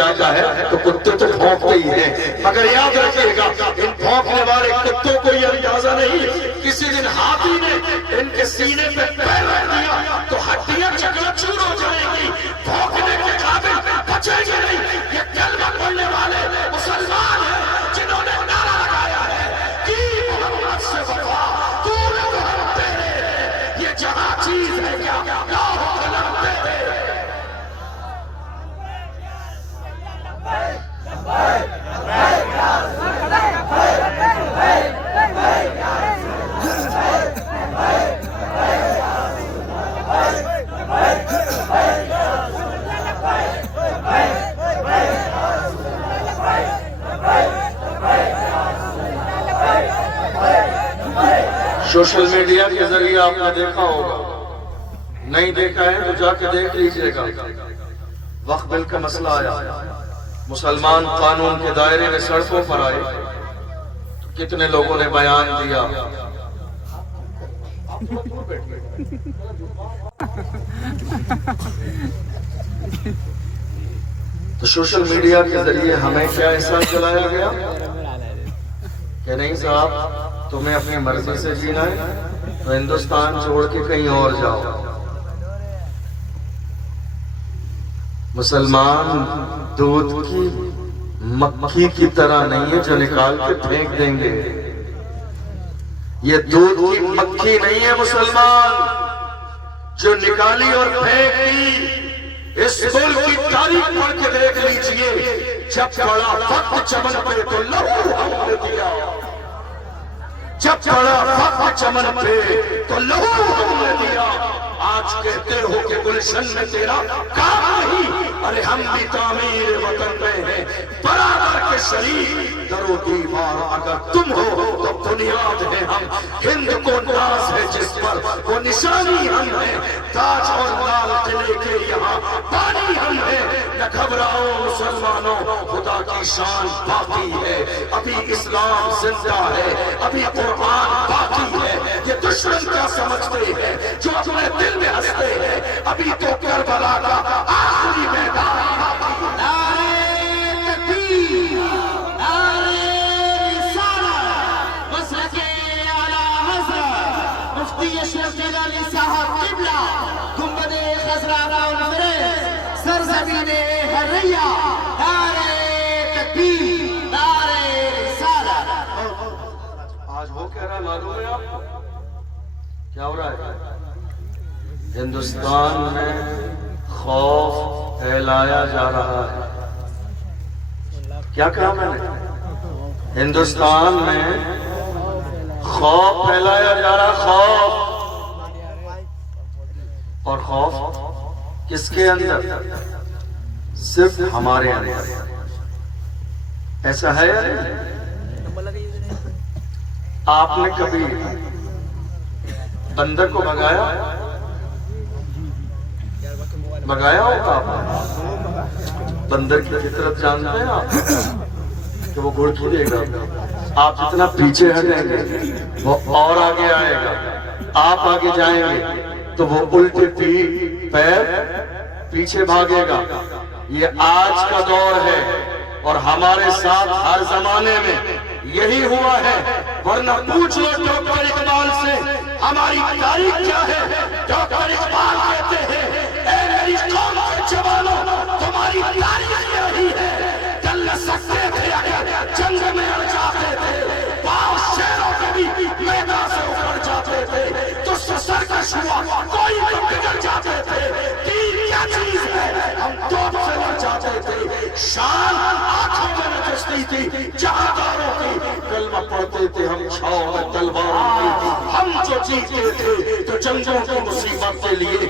جاتا ہے تو کتے تو بھونکتے ہی ہیں، مگر یاد رکھیے گا ان بھونکنے والے کتوں کو یہ اندازہ نہیں کسی دن ہاتھی نے ان کے سینے پہ پیر رکھ دیا تو ہڈیاں چکنا چور ہو جائیں گی، بھونکنے کے قابل بچیں گے نہیں۔ یہ کلمہ پڑھنے والے مسلمان ہیں جنہوں نے نعرہ لگایا ہے کہ محمد سے وفا دور تو ہم تیرے، یہ جہاں چیز ہے کیا لاہو قلم تیرے۔ سوشل میڈیا کے ذریعے آپ نے دیکھا ہوگا، نہیں دیکھا ہے تو جا کے دیکھ لیجئے گا، وقت بل کا مسئلہ آیا، مسلمان قانون کے دائرے میں سڑکوں پر آئے تو کتنے لوگوں نے بیان دیا۔ تو سوشل میڈیا کے ذریعے ہمیں کیا احساس دلایا گیا کہ نہیں صاحب تمہیں اپنی مرضی سے جینا ہے تو ہندوستان چھوڑ کے کہیں اور جاؤ۔ مسلمان دودھ کی مکھی کی طرح نہیں ہے جو نکال کے پھینک دیں گے، یہ دودھ کی مکھی نہیں ہے مسلمان جو نکالی اور پھینک دی۔ اس ملک کی تاریخ پڑھ کے دیکھ لیجئے، جب بڑا وقت چمن پہ تو لہو ہم نے دیا، جب بڑا وقت چمن پہ تو لہو ہم نے دیا۔ آج کہتے ہو کہ گلشن میں تیرا کام نہیں، ارے ہم بھی تعمیر وطن میں ہیں برابر کے شریک، در و دیوار اگر تم ہو تو بنیاد ہے ہم، ہند کو ناز ہے جس پر وہ نشانی ہم ہیں، تاج اور لال قلعے کے یہاں پانی ہم ہیں۔ نہ گھبراؤ مسلمانوں خدا کی شان باقی ہے، ابھی اسلام زندہ ہے، ابھی قرآن باقی ہے۔ یہ دشمن کیا سمجھتے ہیں جو اپنے دل میں ہنستے ہیں، ابھی تو کربلا کا آخری میدان باقی ہے۔ نعرہ تکبیر، نعرہ رسالت، مسلک اعلیٰ حضرت مفتی اشرف جلالی صاحب قبلہ، گنبد خضرا راؤنڈ فریز، سرزمین حریہ، نعرہ تکبیر، نعرہ رسالت۔ آج وہ کہہ رہا ہے معلوم ہے آپ کو کیا ہو رہا ہے؟ ہندوستان میں خوف پھیلایا جا رہا ہے۔ کیا کہا میں نے؟ ہندوستان میں خوف پھیلایا جا رہا، خوف، اور خوف کس کے اندر؟ صرف ہمارے اندر۔ ایسا ہے یا نہیں؟ آپ نے کبھی بندر کو بھگایا ہوگا آپ نے؟ بندر کی فطرت جانتے ہیں آپ کہ وہ گھڑ دے گا، آپ جتنا پیچھے ہٹیں گے وہ اور آگے آئے گا، آپ آگے جائیں گے تو وہ الٹے پیر پیچھے بھاگے گا۔ یہ آج کا دور ہے اور ہمارے ساتھ ہر زمانے میں یہی ہوا ہے، ورنہ پوچھ لو ڈاکٹر اقبال سے ہماری تاریخ کیا ہے۔ ڈاکٹر اقبال کہتے ہیں اے میری قوم کے جوانوں تمہاری تاریخ یہی ہے، ڈل سکتے تھے اگر جنگ میں اڑ جاتے تھے، پاؤں شیروں کے بھی میدان سے اکھڑ جاتے تھے، تو سرکش ہوا کوئی تو بگڑ جاتے تھے، تیر کیا چیز ہے ہم توپ سے لڑ جاتے تھے، شان آنکھوں میں نچستی تھی جہانداروں کی، کلمہ پڑھتے تھے ہم چھاؤں میں تلواروں کی، ہم جو جیتے تھے تو جنگوں کی مصیبت کے لیے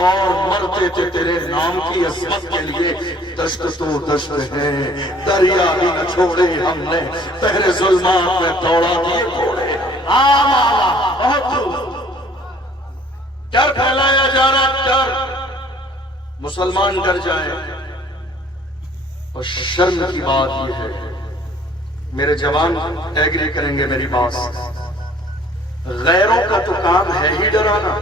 اور مرتے تھے تیرے نام کی عظمت کے لیے۔ دشت تو دشت ہے دریا بھی نہ چھوڑے ہم نے، پہلے ظلمات میں دوڑا دیے گھوڑے۔ بہت ڈر پھیلایا جا رہا، ڈر، مسلمان ڈر جائیں۔ اور شرم کی بات یہ ہے، میرے جوان ایگری کریں گے میری بات، غیروں کا تو کام ہے ہی ڈرانا،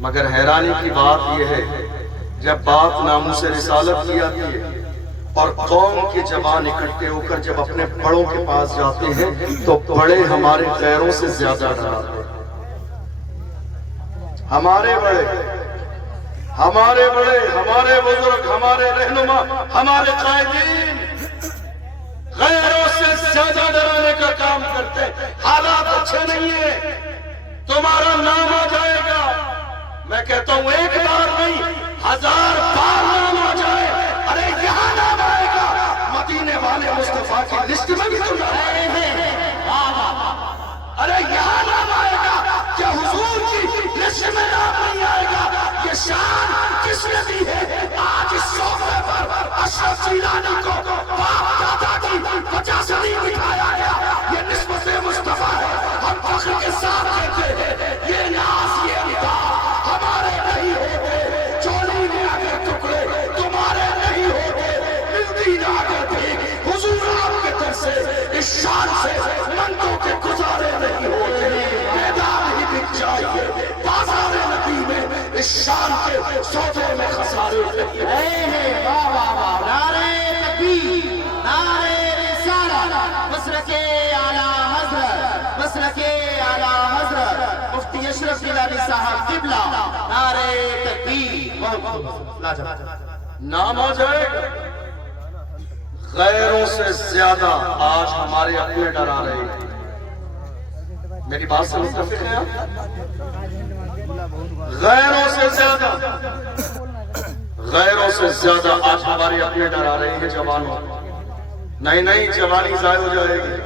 مگر حیرانی کی بات یہ ہے جب بات ناموس رسالت کی آتی ہے اور قوم کے جوان اکٹھے ہو کر جب اپنے بڑوں کے پاس جاتے ہیں تو بڑے ہمارے غیروں سے زیادہ ڈراتے ہیں. ہمارے بڑے، ہمارے بزرگ، ہمارے رہنما، ہمارے قائدین غیروں سے زیادہ ڈرانے کا کام کرتے ہیں. حالات اچھے نہیں ہیں، تمہارا نام آ جائے گا. میں کہتا ہوں ایک بار نہیں، 1000 بار نام آ جائے. ارے یہاں نام آئے گا، مدینے والے مصطفیٰ کی لسٹ میں بھی تم رہے ہیں. ارے یہاں نام آئے گا، کیا حضور کی لسٹ میں نام نہیں آئے گا؟ یہ شان کس نے دی ہے؟ آج اس صوفے پر اشرف جیلانی کو باپ دادا کی وجہ سے نہیں بٹھایا گیا. یہ نسبت مصطفیٰ ہے، ہم فخر کے ساتھ کہتے ہیں. یہ ناز، یہ امداد ہمارے نہیں ہوتے. چولی میں اگر ٹکڑے تمہارے نہیں ہوتے، ملتی نہ اگر بھی حضور آپ کے در سے اس شان سے منتوں کے گزارے نہیں ہوتے. میدان ہی بک جائیے، بازار نبی میں اس شان کے سودے میں خسارے نہیں ہیں. واہ واہ واہ، نعرہ تکبیر، نعرہ رسالت، مسلک اعلیٰ حضرت، مسلک اعلیٰ حضرت مفتی اشرف گیلانی صاحب قبلہ، نعرہ تکبیر. نام آ جائے گا. غیروں سے زیادہ آج ہمارے اپنے ڈرا رہے ہیں. میری بات سے متفق ہیں آپ؟ غیروں سے زیادہ آج ہمارے اپنے ڈرا رہے ہیں جوانوں. نہیں، جوانی ضائع ہو جائے گی،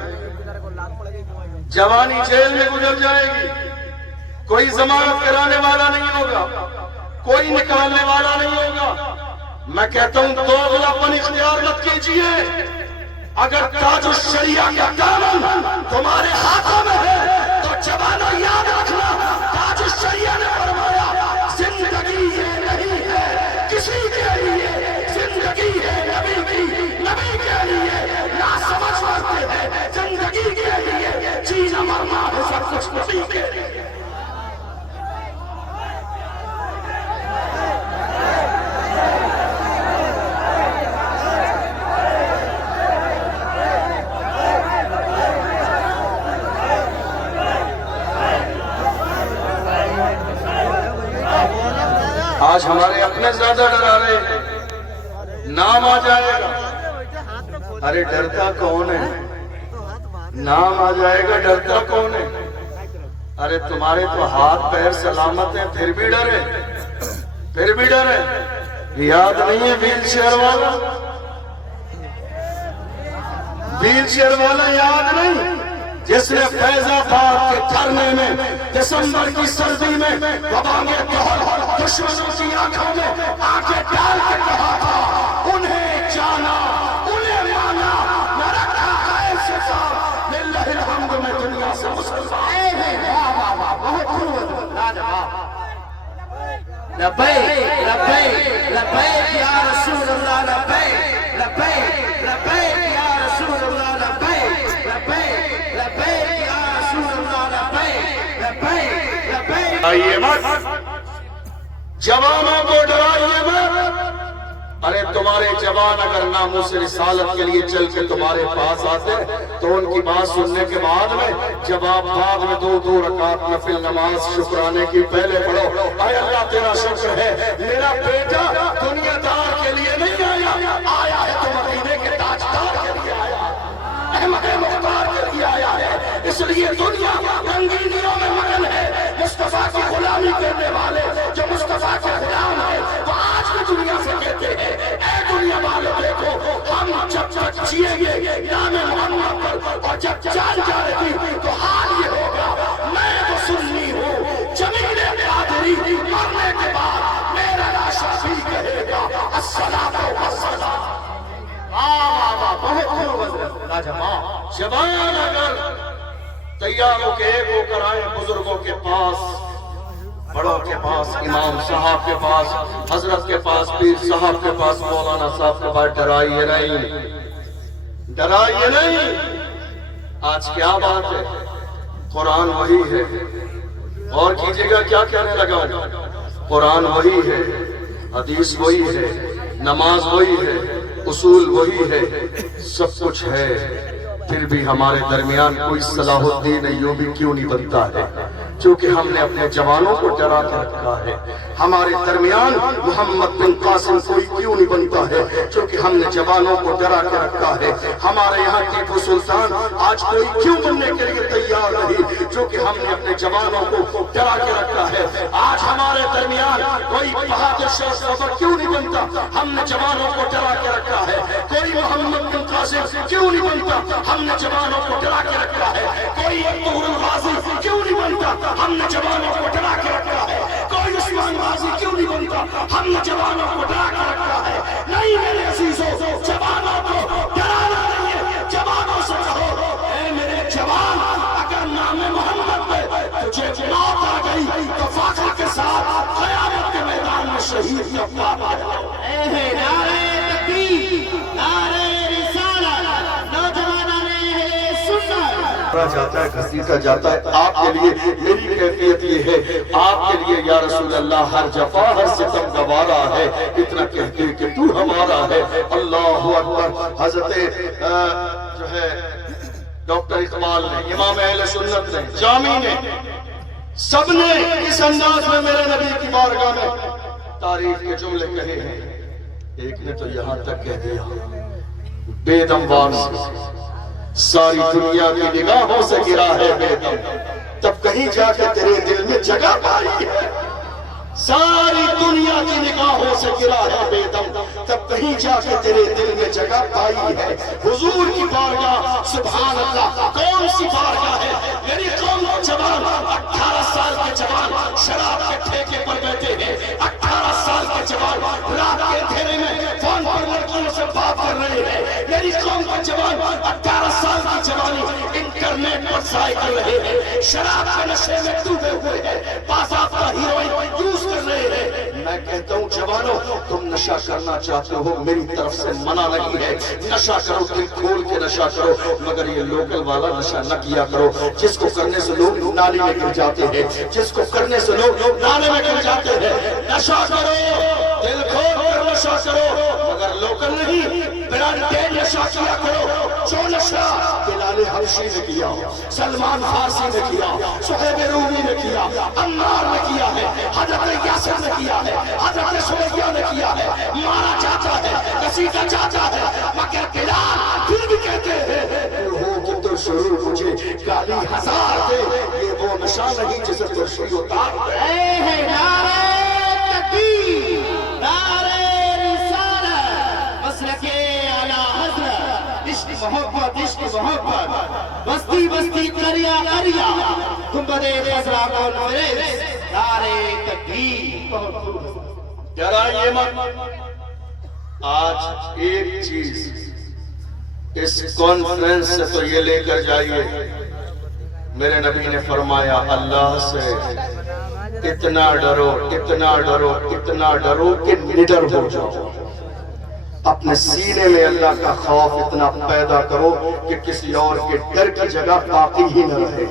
جوانی جیل میں گزر جائے گی. کوئی ضمانت کرانے والا نہیں ہوگا، کوئی نکالنے والا نہیں ہوگا. میں کہتا ہوں دوغلاپن اختیار مت کیجیے. اگر تاج الشریعہ کا دامن تمہارے ہاتھوں میں ہے تو جوانوں یاد رکھنا، تاج الشریعہ نے فرمایا زندگی یہ نہیں ہے کسی کے لیے، زندگی ہے نبی کی، نبی کے لیے. نہ سمجھ پاتے ہیں زندگی کے لیے، جینا مرنا ہے سب کچھ نبی کے لیے. آج ہمارے اپنے زیادہ ڈرا رہے ہیں. نام آ جائے گا. ارے ڈرتا کون ہے؟ نام آ جائے گا، ڈرتا کون ہے؟ ارے تمہارے تو ہاتھ پیر سلامت ہیں، پھر بھی ڈرے. یاد نہیں ہے ویل چیئر والا یاد نہیں؟ جس نے فیض آباد کے دھرنے میں دسمبر کی سردی میں وبا کے دور دشمنوں کی آنکھوں میں آنکھیں ڈال کے کہا تھا انہیں جانا، انہیں مانا، نہ رکھا ہے شفا للہ الحمد میں دنیا سے مسلمان. بہت خوب، لاجواب. لبیک لبیک لبیک یا رسول اللہ، لبیک لبیک لبیک یا رسول اللہ، لبیک لبیک لبیک یا رسول اللہ، لبیک لبیک لبیک. آئیے مت، جوانوں کو ڈرائیے مت. ارے تمہارے جوان اگر ناموس رسالت کے لیے چل کے تمہارے پاس آتے تو ان کی بات سننے کے بعد میں جب آپ بعد میں 2 رکعت نفل نماز شکرانے کی پہلے پڑھو، اے اللہ تیرا شکر ہے میرا بیٹا دنیا دار کے لیے نہیں آیا ہے تو مدینے کے تاجدار کے لیے آیا، احمد مختار کے لیے آیا ہے. اس لیے دنیا رنگینیوں میں مگن ہے. مصطفیٰ کی غلامی کرنے والے جو مصطفیٰ کے غلام ہیں وہ آج بھی دنیا سے کہتے ہیں اے دنیا والے دیکھو ہم جب جیئیں گے نام محمد پر، اور جب جان جائے گی تو حال یہ ہوگا میں تو سنی ہوں جمیل قادری مرنے کے بعد میرا لاشا بھی کہے گا الصلاۃ والسلام. بہت خوب. جوان اگر تیار ہو کے ایک ہو کر آئے بزرگوں کے پاس، بڑوں کے پاس، امام صاحب کے پاس، حضرت کے پاس، پیر صاحب کے پاس، مولانا صاحب کے پاس، ڈرائیے نہیں. آج کیا بات ہے؟ قرآن وہی ہے. اور کیجئے گا کیا کہنے لگا، قرآن وہی ہے. حدیث وہی ہے، نماز وہی ہے، اصول وہی ہے، سب کچھ ہے، پھر بھی ہمارے درمیان کوئی صلاح الدین ایوبی کیوں نہیں بنتا ہے؟ چونکہ ہم نے اپنے جوانوں کو ڈرا کے رکھا ہے۔ ہمارے درمیان محمد بن قاسم کوئی کیوں نہیں بنتا ہے؟ چونکہ ہم نے جوانوں کو ڈرا کے رکھا ہے۔ ہمارے یہاں ٹیپو سلطان آج کوئی کیوں بننے کے لیے تیار نہیں؟ چونکہ ہم نے اپنے جوانوں کو ڈرا کے رکھا ہے۔ آج ہمارے درمیان کوئی بہادر شاہ صفر کیوں نہیں بنتا؟ ہم نے جوانوں کو ڈرا کے رکھا ہے۔ کوئی محمد بن قاسم کیوں نہیں بنتا؟ ہم نے جوانوں کو ڈرا کے رکھا ہے۔ کوئی عبدالغفور الغازی کیوں نہیں بنتا؟ ہم نے جوانوں کو ڈرا کے رکھا ہے۔ کوئی عثمان غازی کیوں نہیں بنتا؟ ہم نے جوانوں کو ڈرا کے رکھا ہے۔ نہیں میرے عزیزوں، جوانوں کو ڈرانا نہیں ہے، جوانوں سے کہو اے میرے جوان، اگر نام محمد پہ تجھے موت آ گئی تو فخر کے ساتھ قیامت کے میدان میں شہید کا پاپ آ جاؤ۔ نعرہ تکبیر، نعرہ رسالت، نوجوانوں نے سنت جاتا ہے، گھسیٹا جاتا ہے۔ آپ کے لیے میری کیفیت یہ ہے، آپ کے لیے یا رسول اللہ ہر جفا ہر ستم گوارا ہے، اتنا کہتے کہ تو ہمارا ہے۔ اللہ اکبر۔ حضرت جو ہے ڈاکٹر اقبال نے، امام اہل سنت نے، جامی نے، سب نے اس انداز میں میرے نبی کی بارگاہ میں تعریف کے جملے کہے ہیں۔ ایک نے تو یہاں تک کہہ دیا، بے دم وار سے ساری دنیا کی نگاہوں سے گرا ہے بے دم، تب کہیں جا کے تیرے دل میں جگہ پائی ہے۔ ساری دنیا کی نگاہوں سے گرا ہے بے دم، تب کہیں جا کے تیرے دل میں جگہ پائی ہے۔ حضور کی بارگاہ، سبحان اللہ، کون سی بارگاہ ہے؟ میری قوم کے جوان، 18 سال کے جوان شراب کے ٹھیکے پر بیٹھے ہیں، 18 سال کے جوان رات کے اندھیرے میں فون پر لڑکیوں سے بات کر رہے ہیں۔ میری قوم کے جوان 18 سال کی جوانی انٹرنیٹ پر ضائع کر رہے ہیں، شراب کے نشے میں ڈوبے ہوئے ہیں، باضابطہ ہیروئن یوز کر رہے ہیں۔ میں کہتا ہوں جوانوں، تم نشہ کرنا چاہتے ہو، میری طرف سے منع نہیں ہے، نشہ کرو، دل کھول کے نشہ کرو، مگر یہ لوکل والا نشہ نہ کیا کرو جس کو کرنے سے لوگ نالی میں گر جاتے ہیں، جس کو کرنے سے لوگ نالے میں گر جاتے ہیں۔ نشہ کرو، دل کھول کر نشہ کرو، مگر لوکل نہیں، برانڈیڈ نشہ کیا کرو۔ جو نشہ بلال حبشی نے کیا، سلمان فارسی نے کیا، صہیب رومی نے کیا، عمار نے کیا ہے، حضرت یاسر نے کیا ہے، حضرت سمیہ نے کیا ہے، مارا جاتا ہے، گھسیٹا جاتا ہے، مگر بلال پھر بھی کہتے ہیں ہو کہ تو شروع مجھے گالی ہزار دے، یہ وہ نشہ نہیں جسے ترشی اتار دے۔ نعرہ تکبیر، نعرہ رسالت، مسلک اعلیٰ حضرت، عشق محبت، عشق محبت، بستی بستی کریا کریا، گنبد خضرا کو نوریز، نعرہ تکبیر۔ ڈرائیے مت۔ آج ایک چیز اس کانفرنس سے تو یہ لے کر جائیے، میرے نبی نے فرمایا اللہ سے اتنا ڈرو، اتنا ڈرو، اتنا ڈرو کہ نڈر ہو جاؤ۔ اپنے سینے میں اللہ کا خوف اتنا پیدا کرو کہ کسی اور کے ڈر کی جگہ باقی ہی نہ رہے۔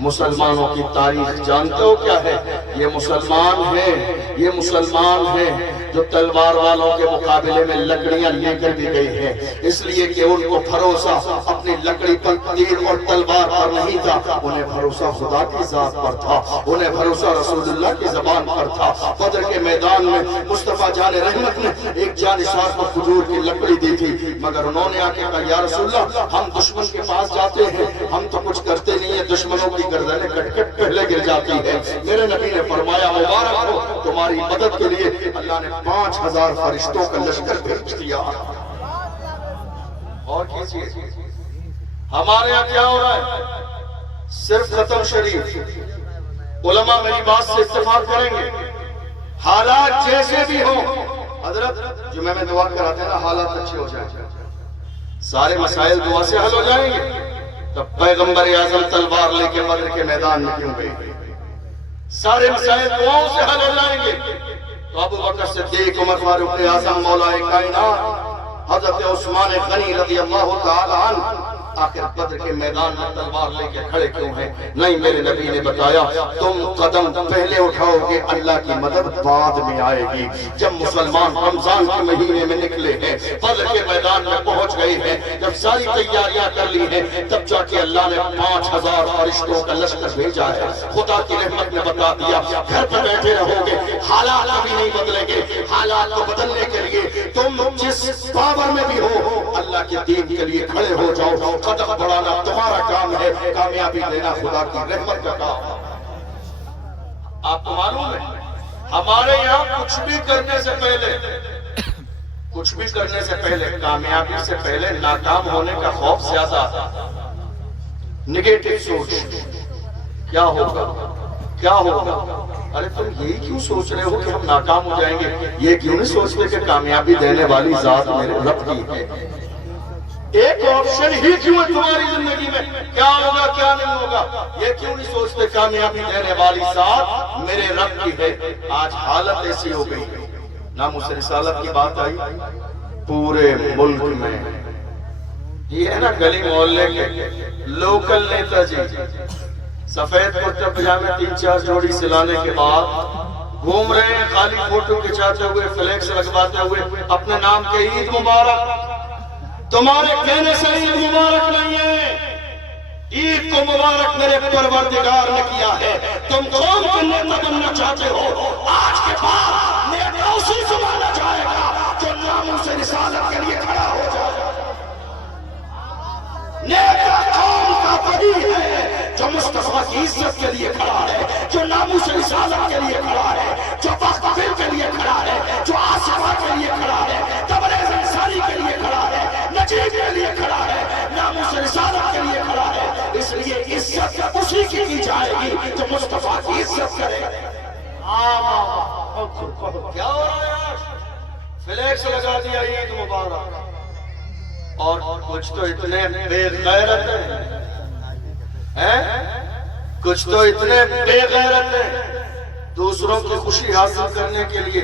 مسلمانوں کی تاریخ جانتے ہو کیا ہے؟ یہ مسلمان ہیں، یہ مسلمان ہیں جو تلوار والوں کے مقابلے میں لکڑیاں لے کر بھی گئی ہیں، اس لیے کہ ان کو بھروسہ اپنی لکڑی پر، تیر اور تلوار پر نہیں تھا، انہیں بھروسہ خدا کی ذات پر تھا، انہیں بھروسہ رسول اللہ کی زبان پر تھا۔ بدر کے میدان میں مصطفیٰ جان رحمت نے ایک جانثار کو کھجور کی لکڑی دی تھی، مگر انہوں نے آ کے کہا یا رسول اللہ ہم دشمن کے پاس جاتے ہیں، ہم تو کچھ کرتے نہیں ہیں، دشمنوں کی گردنیں کٹ کٹ پہلے گر جاتی ہے۔ میرے نبی نے فرمایا مبارک ہو، تمہاری مدد کے لیے اللہ نے 5000 فرشتوں کا لشکر بھیج دیا۔ اور کیجئے ہمارے یہاں کیا ہو رہا ہے؟ صرف ختم شریف، علماء میری بات سے اتفاق کریں گے، حالات جیسے بھی ہوں، حضرت جمعہ میں دعا کراتے ہیں نا حالات اچھے ہو جائیں، سارے مسائل دعا سے حل ہو جائیں گے، تب پیغمبر اعظم تلوار لے کے بدر کے میدان میں کیوں گئے؟ سارے مسائل دعاؤں سے حل ہو جائیں گے تو ابو بکر صدیق، عمر فاروق اعظم، مولا کائنات حضرت عثمان غنی رضی اللہ تعالی عنہ آخر بدر کے میدان میں تلوار لے کے کھڑے کیوں ہیں؟ نہیں، میرے نبی نے بتایا تم قدم پہلے اٹھاؤ گے اللہ کی مدد بعد میں آئے گی۔ جب مسلمان رمضان کے مہینے میں نکلے ہیں، بدر کے میدان میں پہنچ گئے ہیں، جب ساری تیاریاں کر لی ہیں، تب جا کے اللہ نے 5000 فرشتوں کا لشکر بھیجا ہے۔ خدا کی رحمت نے بتا دیا گھر پہ بیٹھے رہو گے، حالات کبھی نہیں بدلیں گے۔ حالات کو بدلنے کے لیے تم جس پاور میں بھی ہو اللہ کے دین کے لیے کھڑے ہو جاؤ۔ قدم بڑھانا تمہارا کام ہے، کامیابی دینا خدا کی رحمت کا کام ہے۔ آپ کو معلوم ہے ہمارے یہاں کچھ بھی کرنے سے پہلے کامیابی سے پہلے ناکام ہونے کا خوف زیادہ، نگیٹو سوچ، کیا ہوگا۔ ارے تم یہی کیوں سوچ رہے ہو کہ ہم ناکام ہو جائیں گے؟ یہ کیوں نہیں سوچتے کہ کامیابی دینے والی ذات میرے رب کی ہے؟ ایک آپشن ہی کیوں ہے تمہاری زندگی میں؟ کیا ہوگا کیا نہیں ہوگا، یہ کیوں نہیں سوچتے کامیابی دینے والی ذات میرے رب کی ہے؟ آج حالت ایسی ہو گئی، ناموس رسالت کی بات آئی پورے ملک میں، یہ ہے نا گلی محلے کے لوکل نیتا جی سفید کرتے پجامے 3-4 جوڑی سلانے کے بعد گھوم رہے ہیں، خالی فوٹو کھچاتے ہوئے، فلیکس لگواتے ہوئے اپنے نام کے عید مبارک۔ تمہارے کہنے سے عید مبارک نہیں ہے، عید کو مبارک میرے پروردگار نے کیا ہے۔ تم قوم کا نیتا بننا چاہتے ہو، آج کے بعد نیتا اسی کو مانا جائے گا جو ناموس رسالت کے لیے کھڑا ہو جائے گا۔ نیتا قوم کا وہی ہے جو مصطفیٰ کی عزت کے لیے کھڑا ہے، جو ناموس رسالت کے لیے کھڑا ہے، جو وقت کے لیے کھڑا ہے، جو آصفہ کے لیے کھڑا ہے، تبریز انصاری کے لیے کھڑا ہے، نجیب کے لیے کھڑا ہے، ناموس رسالت کے لیے کھڑا ہے۔ اس لیے عزت اسی کی جائے گی جو مصطفیٰ کی عزت کرے۔ کیا ہو رہا ہے آج؟ فلیکس لگا دیا عید مبارک، اور کچھ تو اتنے بے غیرت ہیں، کچھ تو اتنے بے غیرت ہیں، دوسروں کی خوشی حاصل کرنے کے لیے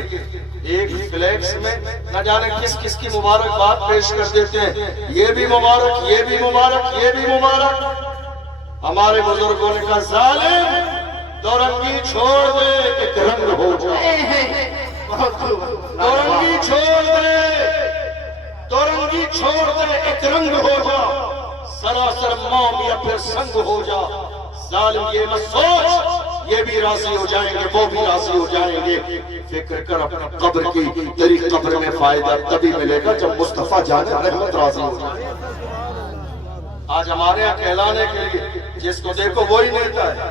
ایک فلیکس میں نہ جانے کس کس کی مبارکباد پیش کر دیتے ہیں، یہ بھی مبارک، یہ بھی مبارک، یہ بھی مبارک۔ ہمارے بزرگوں نے کہا ظالم دو رنگی چھوڑ دے ایک رنگ ہو جائے، دو رنگی چھوڑ دے، دو رنگی چھوڑ دے ایک رنگ ہو جا، سراسر موم یا پھر سنگ ہو جا۔ ظالم یہ مت سوچ یہ بھی راضی ہو جائیں گے، وہ بھی راضی ہو جائیں گے، فکر کر اپنی قبر کی، تیری قبر میں فائدہ تبھی ملے گا جب مصطفیٰ جان رحمت راضی ہو جائے۔ آج ہمارے یہاں کہلانے کے لیے جس کو دیکھو وہی نیتا ہے،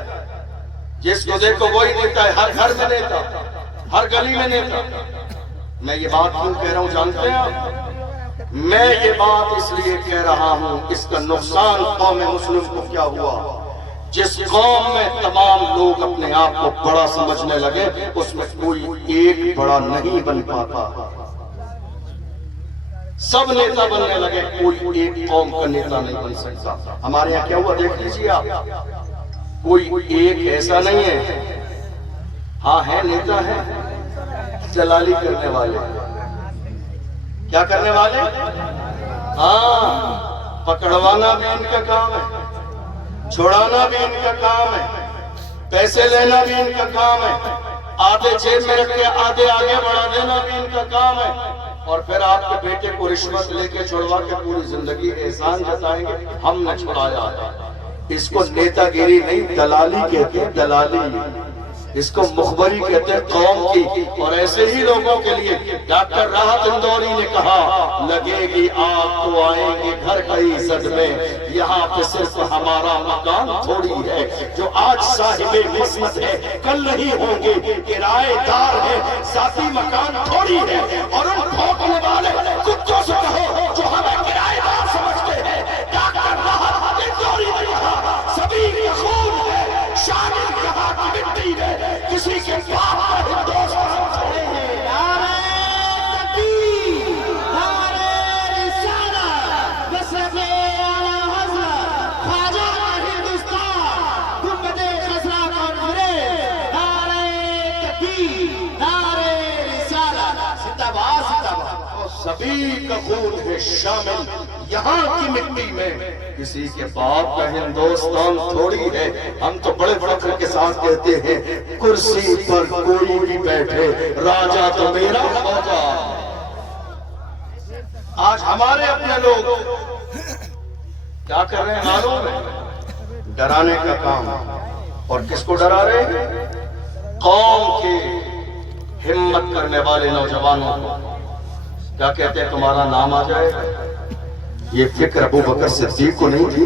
جس کو دیکھو وہی نیتا ہے، ہر گھر میں نیتا، ہر گلی میں نیتا۔ میں یہ بات کیوں کہہ رہا ہوں جانتے ہیں آپ؟ میں یہ بات اس لیے کہہ رہا ہوں، اس کا نقصان قوم مسلم کو کیا ہوا؟ جس قوم میں تمام لوگ اپنے آپ کو بڑا سمجھنے لگے، اس میں کوئی ایک بڑا نہیں بن پاتا۔ سب نیتا بننے لگے، کوئی ایک قوم کا نیتا نہیں بن سکتا۔ ہمارے یہاں کیا ہوا دیکھ لیجیے آپ، کوئی ایک ایسا نہیں ہے، ہاں ہے نیتا ہے، جلالی کرنے والے، کیا کرنے والے؟ ہاں، پکڑوانا بھی ان کا کام ہے، چھوڑانا بھی ان کا کام ہے، پیسے لینا بھی ان کا کام ہے، آدھے جیب میں رکھ کے آدھے آگے بڑھا دینا بھی ان کا کام ہے، اور پھر آپ کے بیٹے کو رشوت لے کے چھوڑوا کے پوری زندگی احسان جتائیں گے ہم نے چھوڑایا ہے۔ اس کو نیتا گیری نہیں، دلالی کہتے ہیں، دلالی، اس کو مخبری کہتے ہیں قوم کی۔ اور ایسے ہی لوگوں کے لیے ڈاکٹر راحت اندوری نے کہا، لگے گی آگ تو آئیں گے گھر کئی صدمے، یہاں پہ صرف ہمارا مکان تھوڑی ہے، جو آج صاحب قسمت ہے کل نہیں ہوں گے، کرائے دار ہے ذاتی مکان تھوڑی ہے۔ اور ان بھونکنے والے کتوں سے کہو جو ہمیں کرائے دار سمجھتے ہیں، ڈاکٹر راحت اندوری نے کہا سبھی کا خون ہے، شامل کہا کہ مٹی ہے، کسی کے باپ کا ہندوستان چھوڑے ہیں۔ نعرہ تکبیر، نعرہ رسالت، مصرف اعلیٰ حضرت، خواجہ کا ہندوستان، گنبد خضرا کانفرنس، نعرہ تکبیر، نعرہ رسالت، زندہ باد، زندہ باد۔ سبھی نبی کا خون ہے شامل یہاں کی مٹی میں، کسی کے باپ کا ہندوستان تھوڑی ہے۔ ہم تو بڑے فخر کے ساتھ کہتے ہیں کرسی پر کوئی بھی بیٹھے راجا تو میرا ہوگا۔ آج ہمارے اپنے لوگ کیا کر رہے ہیں معلوم ہے؟ ڈرانے کا کام۔ اور کس کو ڈرا رہے ہیں؟ قوم کے ہمت کرنے والے نوجوانوں کو۔ کیا کہتے ہیں؟ تمہارا نام آ جائے گا۔ یہ فکر ابو بکر صدیق کو نہیں تھی،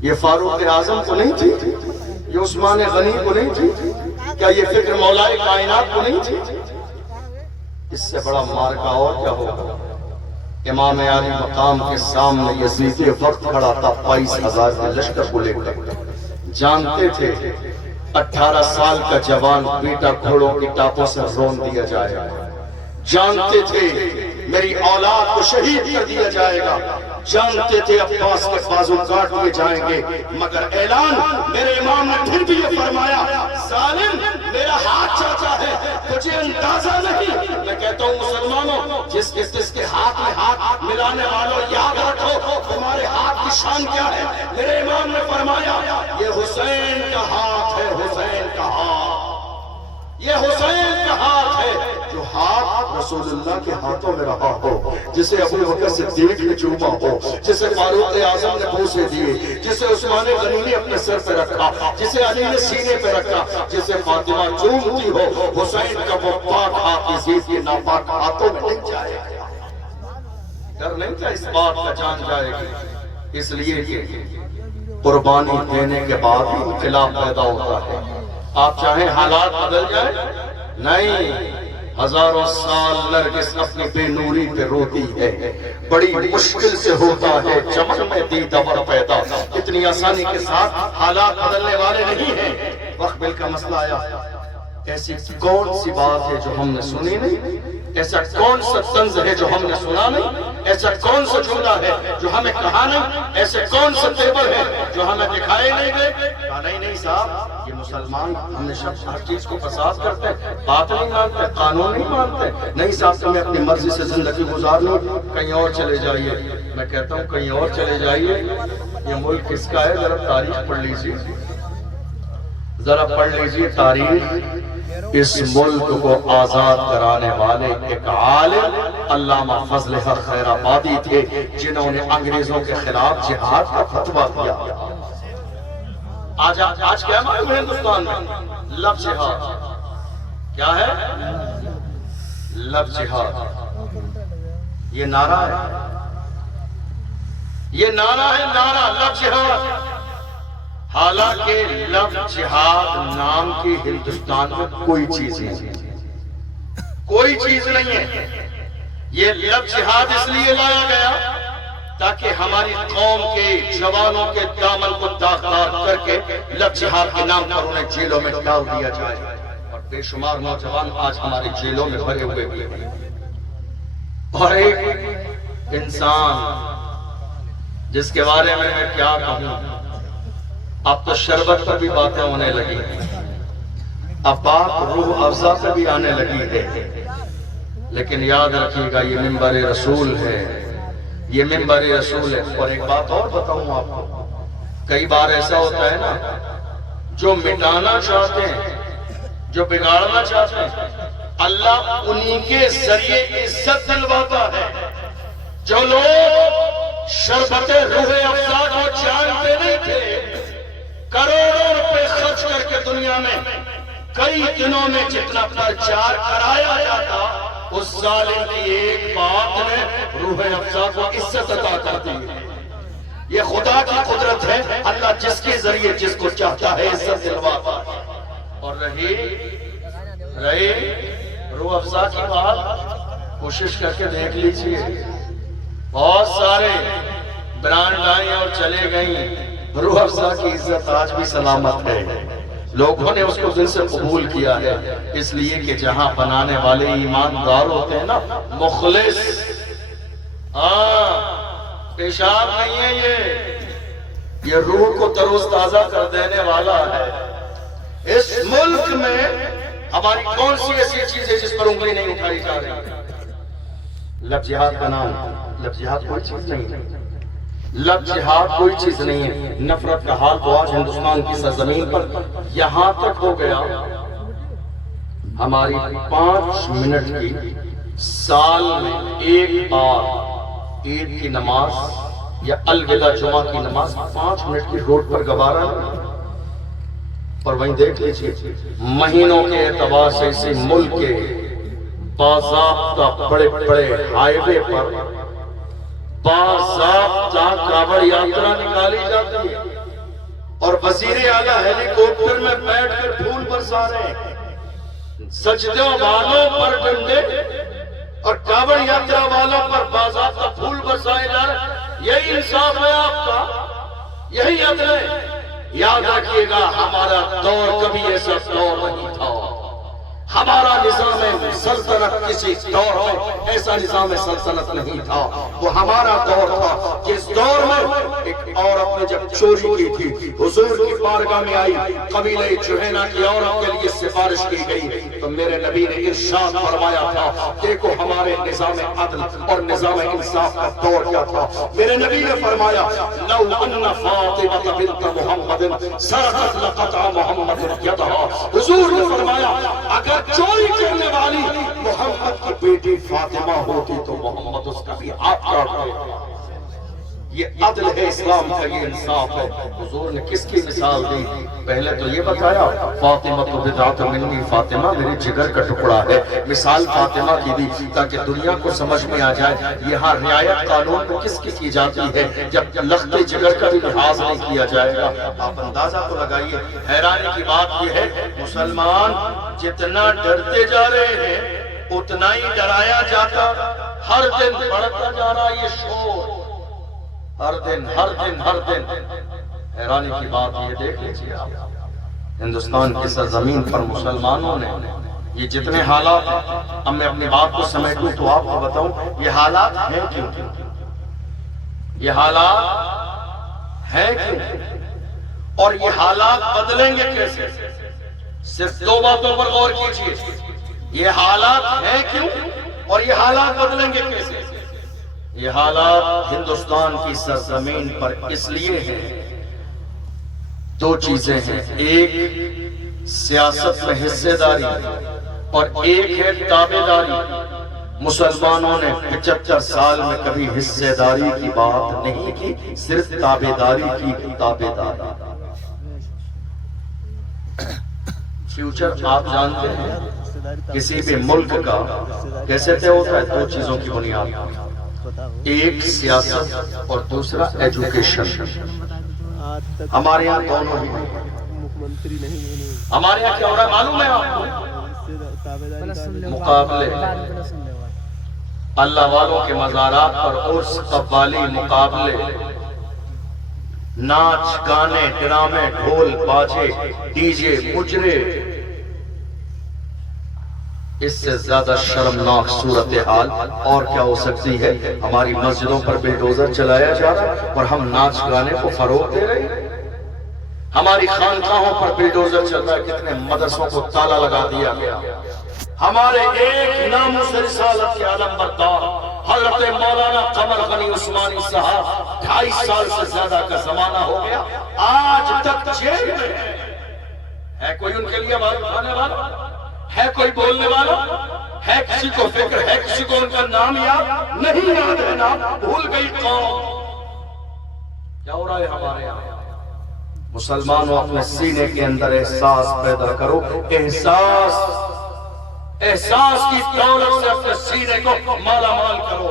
یہ فاروق اعظم کو نہیں تھی، یہ عثمان غنی کو نہیں تھی، کیا یہ فکر مولائے کائنات کو نہیں تھی؟ اس سے بڑا مارکا اور کیا ہوگا؟ امام علی مقام کے سامنے یزید وقت کھڑا تھا 22,000 کے لشکر کو لے کر۔ جانتے تھے 18 سال کا جوان بیٹا گھوڑوں کی ٹاپوں سے رون دیا جائے گا، جانتے تھے میری اولاد کو شہید کر دیا جائے گا، جانتے تھے عباس کے بازو کاٹ دیے جائیں گے، مگر اعلان میرے امام نے پھر بھی یہ فرمایا ظالم میرا ہاتھ چلتا ہے تجھے اندازہ نہیں۔ میں کہتا ہوں مسلمانوں جس کے ہاتھ میں ہاتھ ملانے والوں یاد رکھو تمہارے ہاتھ کی شان کیا ہے۔ میرے امام نے فرمایا یہ حسین کا ہاتھ ہے، حسین کا ہاتھ، یہ حسین کا ہاتھ ہے، جو ہاتھ رسول اللہ کے ہاتھوں میں رہا ہو، جسے ابو بکر صدیق نے چوما ہو، جسے فاروق اعظم نے بوسے دیے، جسے عثمان غنی نے اپنے سر پہ رکھا، جسے علی نے سینے پہ رکھا، جسے فاطمہ چومتی ہو، حسین کا وہ پاک ہاتھ یزید کے ناپاک ہاتھوں میں نہیں جائے گا۔ ڈر نہیں تھا اس بات کا، جان جائے گی، اس لیے کہ قربانی دینے کے بعد ہی انقلاب پیدا ہوتا ہے۔ آپ چاہیں حالات بدل جائیں؟ نہیں، ہزاروں سال نرگس اپنی بے نوری پہ روتی ہے، بڑی مشکل سے ہوتا ہے چمن میں دیدہ پیدا، اتنی آسانی کے ساتھ حالات بدلنے والے نہیں ہیں۔ وقت بل کا مسئلہ آیا، ایسی کون سی بات ہے جو ہم نے سنی نہیں؟ ایسا کون سا طنز ہے جو ہم نے سنا نہیں؟ ایسا کون سا جملہ ہے جو ہمیں کہا نہیں؟ ایسے کون سا تیور ہے جو ہمیں دکھائے نہیں گئے؟ کہا نہیں صاحب، یہ مسلمان ہمیشہ ہر چیز کو فساد کرتے ہیں، بات نہیں مانتے، قانون نہیں مانتے۔ نہیں صاحب تمہیں اپنی مرضی سے زندگی گزارنی، کہیں اور چلے جائیے۔ میں کہتا ہوں کہیں اور چلے جائیے، یہ ملک کس کا ہے؟ ذرا تاریخ پڑھ لیجیے، ذرا پڑھ لیجیے تاریخ۔ اس ملک کو آزاد کرانے والے ایک عالم علامہ فضل حق خیر آبادی تھے، جنہوں نے انگریزوں کے خلاف جہاد کا فتویٰ دیا۔ آج کیا معلوم ہے ہندوستان میں؟ لو جہاد کیا ہے؟ لو جہاد یہ نعرہ ہے، یہ نعرہ ہے، نعرہ لو جہاد۔ حالانکہ لو جہاد نام کی ہندوستان میں کوئی چیز نہیں ہے، کوئی چیز نہیں ہے۔ یہ لو جہاد اس لیے لایا گیا تاکہ ہماری قوم کے جوانوں کے دامن کو داغدار کر کے لو جہاد کے نام پر انہیں جیلوں میں ڈال دیا جائے، اور بے شمار نوجوان آج ہماری جیلوں میں بھرے ہوئے بھی ہیں۔ اور ایک انسان جس کے بارے میں کیا کہوں، اب تو شربت پر بھی باتیں ہونے لگی ہیں، اب بات روح افزا پر بھی آنے لگی ہے، لیکن یاد رکھیے گا یہ منبر رسول ہے، یہ منبر رسول ہے۔ اور ایک بات اور بتاؤں آپ کو، کئی بار ایسا ہوتا ہے نا، جو مٹانا چاہتے ہیں، جو بگاڑنا چاہتے ہیں، اللہ انہی کے ذریعے عزت دلواتا ہے۔ جو لوگ شربت روح افزا کو جانتے نہیں تھے، کروڑوں روپے خرچ کر کے دنیا میں کئی دنوں میں جتنا پرچار کرایا جاتا، اس ظالم کی ایک بات نے روح افزا کو عزت عطا کر دی۔ یہ خدا کی قدرت ہے، اللہ جس کے ذریعے جس کو چاہتا ہے عزت دلواتا ہے۔ اور رہی روح افزا کی بات، کوشش کر کے دیکھ لیجئے، بہت سارے برانڈ آئیں اور چلے گئیں، روح افزا کی عزت آج بھی سلامت ہے، لوگوں نے اس کو دل سے قبول کیا ہے، اس لیے کہ جہاں بنانے والے ایماندار ہوتے ہیں نا، مخلص، پیشاب نہیں ہے یہ روح کو تروز تازہ کر دینے والا ہے۔ اس ملک میں ہماری کون سی ایسی چیز ہے جس پر انگلی نہیں اٹھائی جا رہی؟ لفظ جہاد کا نام، لفظ جہاد کوئی چیز نہیں ہے، لفظ جہاد کوئی چیز نہیں ہے۔ نفرت کا حال تو آج ہندوستان کی سرزمین پر یہاں تک ہو گیا، ہماری 5 منٹ کی سال میں ایک بار عید کی نماز یا الوداع جمعہ کی نماز 5 منٹ کی روڈ پر گوارا نہیں۔ اور وہیں دیکھ لیجئے مہینوں کے اعتبار سے اسی ملک کے باضابطہ بڑے بڑے ہائی وے پر باضابطہ کعبہ یاترا نکالی جاتی ہے، اور وزیر اعلیٰ ہیلی کاپٹر میں بیٹھ کر پھول برسا رہے ہیں، سجدوں والوں پر ڈنڈے اور کعبہ یاترا والوں پر باضابطہ پھول برسائے جا رہے ہیں۔ یہی انصاف ہے آپ کا، یہی عدل ہے۔ یاد رکھیے گا ہمارا دور کبھی ایسا دور نہیں تھا، ہمارا نظام سلطنت کسی دور میں ایسا نظام سلطنت نہیں تھا، وہ ہمارا دور تھا جس دور میں ایک عورت نے جب چوری کی تھی حضور کی بارگاہ میں آئی، قبیلہ جوہینہ کی عورت کے لیے سفارش کی گئی تو میرے نبی نے ارشاد فرمایا تھا، دیکھو ہمارے نظام عدل اور نظام انصاف کا دور کیا تھا۔ میرے نبی نے فرمایا لو ان فاطمہ بنت محمد سرقت لقطع محمد یدہا، حضور نے فرمایا اگر چوری کرنے والی محمد کی بیٹی فاطمہ ہوتی تو محمد اس کا بھی ہاتھ کاٹتے۔ یہ عدل ہے اسلام کا، یہ انصاف ہے۔ حضور نے کس کی مثال دی؟ پہلے تو یہ بتایا فاطمہ تو بضعۃ منی، فاطمہ میرے جگر کا ٹکڑا ہے، مثال فاطمہ کی دی تاکہ دنیا کو سمجھ میں آ جائے یہاں رعایت قانون میں کس کی جاتی ہے جب لخت جگر کا بھی لحاظ نہیں کیا جائے گا۔ آپ اندازہ تو لگائیے، حیرانی کی بات یہ ہے مسلمان جتنا ڈرتے جا رہے ہیں اتنا ہی ڈرایا جاتا، ہر دن بڑھتا جا رہا یہ شور، ہر دن ہر دن ہر دن۔ حیرانی کی بات یہ دیکھ لیجیے آپ، ہندوستان کی سرزمین پر مسلمانوں نے یہ جتنے حالات ہیں، اب میں اپنی بات کو سمیٹوں تو آپ کو بتاؤں یہ حالات ہیں کیوں، یہ حالات ہیں کیوں، اور یہ حالات بدلیں گے کیسے؟ صرف 2 باتوں پر غور کیجیے، یہ حالات ہیں کیوں اور یہ حالات بدلیں گے کیسے؟ یہ حالات ہندوستان کی سرزمین پر اس لیے ہیں، 2 چیزیں ہیں، ایک سیاست میں حصے داری اور ایک ہے تابع داری۔ مسلمانوں نے 75 سال میں کبھی حصے داری کی بات نہیں کی، صرف تابع داری کی، تابع داری۔ فیوچر آپ جانتے ہیں کسی بھی ملک کا کیسے طے ہوتا ہے؟ 2 چیزوں کی بنیاد، ایک سیاست اور دوسرا ایجوکیشن۔ ہمارے یہاں دونوں ہی، ہمارے یہاں کیا ہو رہا ہے معلوم ہے آپ کو؟ مقابلے، اللہ والوں کے مزارات پر عرس قوالی مقابلے، ناچ گانے ڈرامے ڈھول باجے ڈی جے مجرے، اس سے زیادہ شرمناک صورتحال اور کیا ہو سکتی ہے؟ ہماری مسجدوں پر بلڈوزر چلایا جا رہا ہے اور ہم ناچ گانے کو فروغ دے رہے ہیں، ہماری خانقاہوں پر بلڈوزر چل رہا ہے، کتنے مدرسوں کو تالا لگا دیا گیا، ہمارے ایک ناموس رسالت کے علم بردار حضرت مولانا قمر غنی عثمانی صاحب 2.5 سال سے زیادہ کا زمانہ ہو گیا، آج تک جیل میں ہے کوئی ان کے لیے آواز اٹھانے والا ہے؟ کوئی بولنے والا ہے؟ کسی کو فکر ہے؟ کسی کو ان کا نام یاد نہیں؟ یاد ہے نام بھول گئی قوم۔ کیا ہو رہا ہے ہمارے یہاں؟ مسلمانوں اپنے سینے کے اندر احساس پیدا کرو، احساس کی دولت سے اپنے سینے کو مالا مال کرو،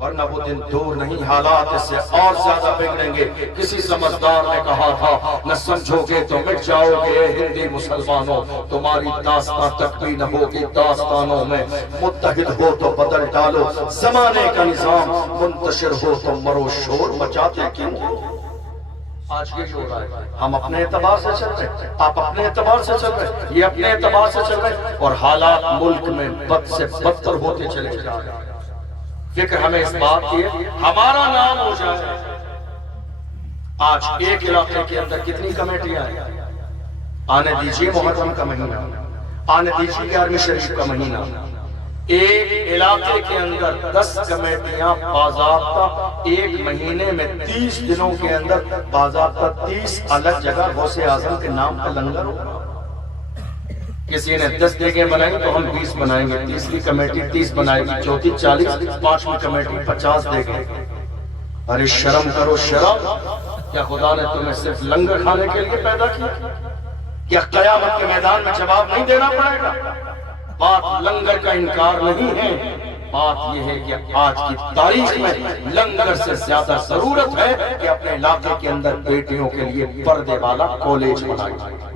ورنہ وہ دن دور نہیں، حالات اس سے اور زیادہ بگڑیں گے۔ کسی سمجھدار نے کہا تھا نہ سمجھو گے تو مٹ جاؤ گے اے ہندی مسلمانوں، تمہاری داستان تک بھی نہ ہوگی داستانوں میں، متحد ہو تو بدل ڈالو زمانے کا نظام، منتشر ہو تو مرو شور مچاتے کیوں؟ آج یہ ہو رہا ہے، ہم اپنے اعتبار سے چل رہے ہیں، آپ اپنے اعتبار سے چل رہے ہیں، یہ اپنے اعتبار سے چل رہے ہیں، اور حالات ملک میں بد سے بدتر ہوتے چلے جا رہے ہیں۔ فکر ہمیں اس بات کی ہے ہمارا نام ہو جائے۔ آج ایک علاقے کے اندر کتنی کمیٹیاں ہیں؟ آنے دیجئے محرم کا مہینہ، آنے دیجئے 11ویں شریف کا مہینہ، ایک علاقے کے اندر 10 کمیٹیاں باضابطہ ایک مہینے میں 30 دنوں کے اندر باضابطہ 30 الگ جگہ غوث اعظم کے نام کا لنگر ہوگا. کسی نے 10 دیگیں بنائی تو ہم 20 بنائیں گے، تیسری کمیٹی 30 بنائے گی، چوتھی 40، پانچویں کمیٹی 50 دیگیں. ارے شرم کرو شرم! کیا خدا نے تمہیں صرف لنگر کھانے کے لیے پیدا کیا؟ کیا قیامت کے میدان میں جواب نہیں دینا پڑے گا؟ بات لنگر کا انکار نہیں ہے، بات یہ ہے کہ آج کی تاریخ میں لنگر سے زیادہ ضرورت ہے کہ اپنے علاقے کے اندر بیٹیوں کے لیے پردے والا کالج بنائی جائے.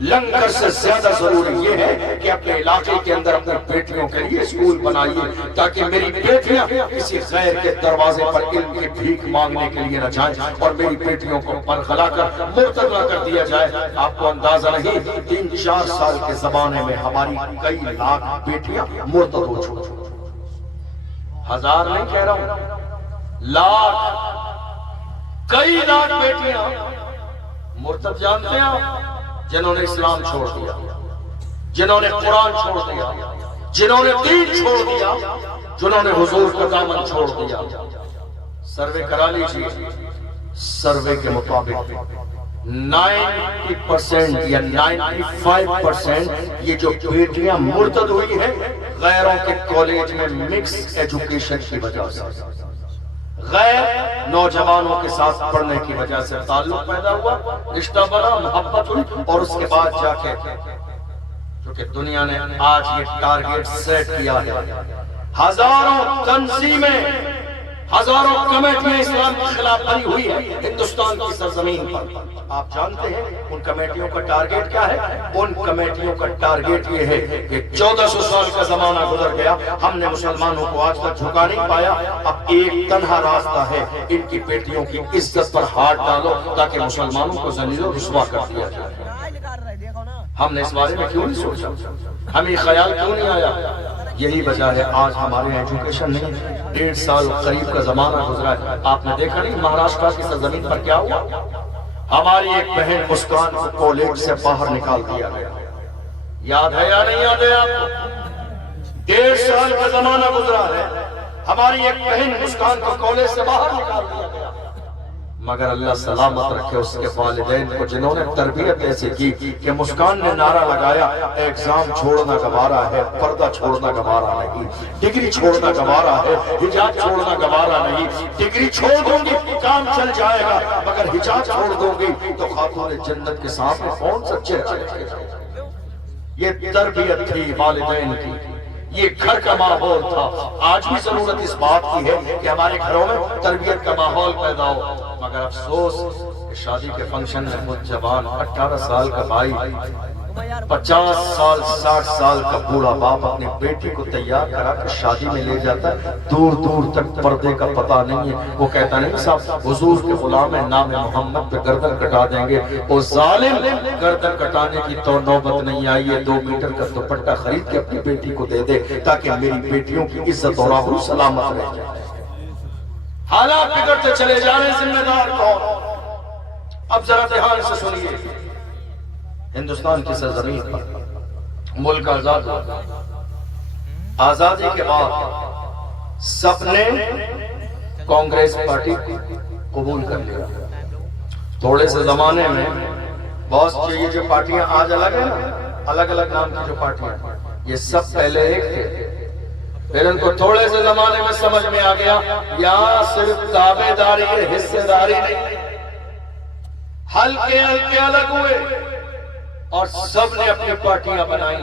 لنگر سے زیادہ ضروری یہ ہے کہ اپنے علاقے کے اندر اپنی بیٹیوں کے لیے اسکول بنائیے تاکہ میری بیٹیاں کسی غیر کے دروازے پر علم کی بھیک مانگنے کے لیے نہ جائیں اور میری بیٹیوں کو برخلا کر مرتد نہ کر دیا جائے. آپ کو اندازہ نہیں، 3-4 سال کے زمانے میں ہماری کئی لاکھ بیٹیاں مرتد ہو چکی. ہزار نہیں کہہ رہا ہوں، لاکھ، کئی لاکھ بیٹیاں مرتد. جانتے ہیں آپ؟ جنہوں نے اسلام چھوڑ دیا، جنہوں نے قرآن چھوڑ دیا، جنہوں نے دین چھوڑ دیا، جنہوں نے حضور کا دامن چھوڑ دیا. سروے کرا لیجیے، سروے کے مطابق 90% یا 95% یہ جو بیٹیاں مرتد ہوئی ہیں غیروں کے کالج میں مکس ایجوکیشن کی وجہ سے، غیر نوجوانوں کے ساتھ پڑھنے کی وجہ سے تعلق پیدا ہوا، رشتہ بنا، محبت ہوئی، اور اس کے بعد جا کے کیونکہ دنیا نے آج یہ ٹارگیٹ سیٹ کیا ہے، ہزاروں تنظیمیں، ہزاروں کمیٹیاں اسلام کے خلاف بنی ہوئی ہے ہندوستان کی سرزمین پر. آپ جانتے ہیں ان کمیٹیوں کا ٹارگیٹ کیا ہے؟ ان کمیٹیوں کا ٹارگیٹ یہ ہے کہ 1400 سال کا زمانہ گزر گیا، ہم نے مسلمانوں کو آج تک جھکا نہیں پایا، اب ایک تنہا راستہ ہے، ان کی بیٹیوں کی عزت پر ہاتھ ڈالو تاکہ مسلمانوں کو ذلیل و رسوا کر دیا جائے. ہم نے اس بارے میں کیوں نہیں سوچا؟ ہمیں خیال کیوں نہیں آیا؟ یہی وجہ ہے آج ہمارے ایجوکیشن نہیں. 1.5 سال قریب کا زمانہ گزرا ہے، آپ نے دیکھا نہیں مہاراشٹر کی سرزمین پر کیا ہوا؟ ہماری ایک بہن مسکان کو کالج سے باہر نکال دیا گیا. یاد ہے یا نہیں یاد ہے آپ کو؟ 1.5 سال کا زمانہ گزرا ہے، ہماری ایک بہن مسکان کو کالج سے باہر نکال دیا گیا. مگر اللہ سلامت رکھے اس کے والدین کو جنہوں نے تربیت ایسی کی کہ مسکان نے نعرہ لگایا، ایگزام چھوڑنا گوارا ہے، پردہ چھوڑنا گوارا نہیں، ڈگری چھوڑنا گوارا ہے، حجاب چھوڑنا گوارا نہیں. ڈگری چھوڑ دوں گی کام چل جائے گا، مگر حجاب چھوڑ دوں گی تو خاتون جنت کے سامنے کون سا چہرہ رکھے گا؟ یہ تربیت تھی والدین کی، یہ گھر کا ماحول تھا. آج بھی ضرورت اس بات کی ہے کہ ہمارے گھروں میں تربیت کا ماحول پیدا ہو. مگر افسوس کہ شادی کے فنکشن میں وہ جوان 18 سال کا بھائی، 50 سال 60 سال کا بوڑھا باپ اپنی بیٹی کو تیار کرا کر شادی میں لے جاتا ہے، دور دور تک پردے کا پتہ نہیں ہے. وہ کہتا نہیں صاحب حضور کے غلام ہیں، نام محمد پہ گردن کٹا دیں گے. وہ ظالم گردن کٹانے کی تو نوبت نہیں آئی ہے، 2 میٹر کا دوپٹہ خرید کے اپنی بیٹی کو دے دے تاکہ میری بیٹیوں کی عزت اور آبرو سلامت رہ جائے. حالات بگڑتے چلے جا رہے، ذمہ دار کون؟ اب ذرا دھیان سے سنیے. ہندوستان کی سرزمین پر ملک آزاد ہوا، آزادی کے بعد سب نے کانگریس پارٹی قبول کر لیا. تھوڑے سے زمانے میں بہت سی یہ جو پارٹیاں آج الگ ہیں نا، الگ الگ نام کی جو پارٹیاں، یہ سب پہلے ایک تھے. پھر ان کو تھوڑے سے زمانے میں سمجھ میں آ گیا یہاں صرف تابع داری ہے، حصے داری نہیں. ہلکے ہلکے الگ ہوئے اور سب نے اپنی پارٹیاں بنائی.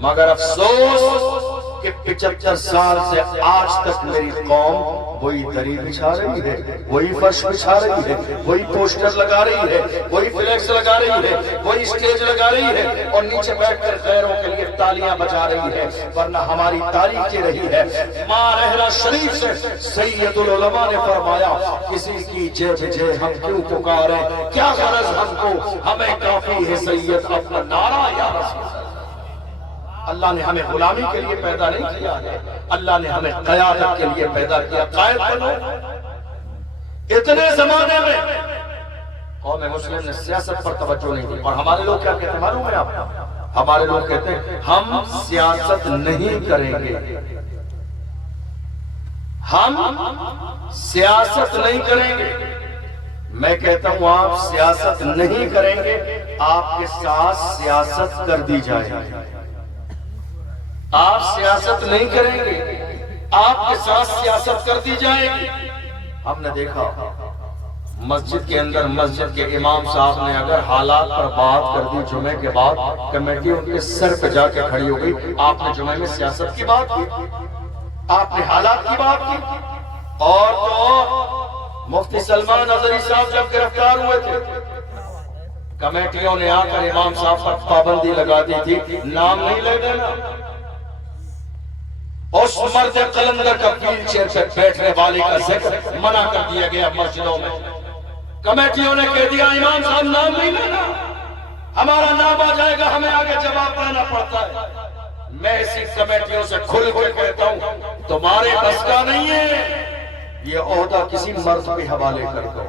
مگر افسوس کہ 75 سال سے آج تک میری قوم وہی دری بچھا رہی ہے، وہی فرش بچھا رہی ہے، وہی پوسٹر لگا رہی ہے، وہی فلیکس لگا رہی ہے، وہی اسٹیج لگا رہی ہے اور نیچے بیٹھ کر غیروں کے لیے تالیاں بجا رہی ہے. ورنہ ہماری تاریخ یہ رہی ہے. ماں رحلہ شریف سے سید العلماء نے فرمایا کسی کی جے بجے ہم کیوں پکاریں، کیا غرض ہم کو، ہمیں کافی ہے سید اپنا نعرہ یا رسول. اللہ نے ہمیں غلامی کے لیے پیدا نہیں کیا ہے، اللہ نے ہمیں قیادت کے لیے پیدا کیا. قائد بنو. اتنے زمانے میں قوم مسلم نے سیاست پر توجہ نہیں دی اور ہمارے لوگ کیا کہتے ہیں معلوم ہے آپ؟ ہمارے لوگ کہتے ہیں ہم سیاست نہیں کریں گے، ہم سیاست نہیں کریں گے۔ میں کہتا ہوں آپ سیاست نہیں کریں گے، آپ کے ساتھ سیاست کر دی جائے گی۔ آپ سیاست نہیں کریں گے، آپ کے ساتھ سیاست کر دی جائے گی۔ ہم نے دیکھا مسجد کے اندر مسجد کے امام صاحب نے اگر حالات پر بات کر دی جمعے کے بعد، کمیٹی ان کے سر پہ جا کے کھڑی ہو گئی۔ آپ نے جمعے میں سیاست کی بات کی، آپ نے حالات کی بات کی۔ اور تو مفتی سلمان اظہری صاحب جب گرفتار ہوئے تھے، کمیٹیوں نے آ کر امام صاحب پر پابندی لگا دی تھی، نام نہیں لے دینا۔ اس مرد قلندر کا ویل چیئر پہ بیٹھنے والے کا ذکر منع کر دیا گیا مسجدوں میں۔ کمیٹیوں نے کہہ دیا امام صاحب نام نہیں لینا، ہمارا نام آ جائے گا، ہمیں آگے جواب دینا پڑتا ہے۔ میں اسی کمیٹیوں سے کھل کے کہتا ہوں تمہارے بس کا نہیں ہے، یہ عہدہ کسی مرد کے حوالے کر دو،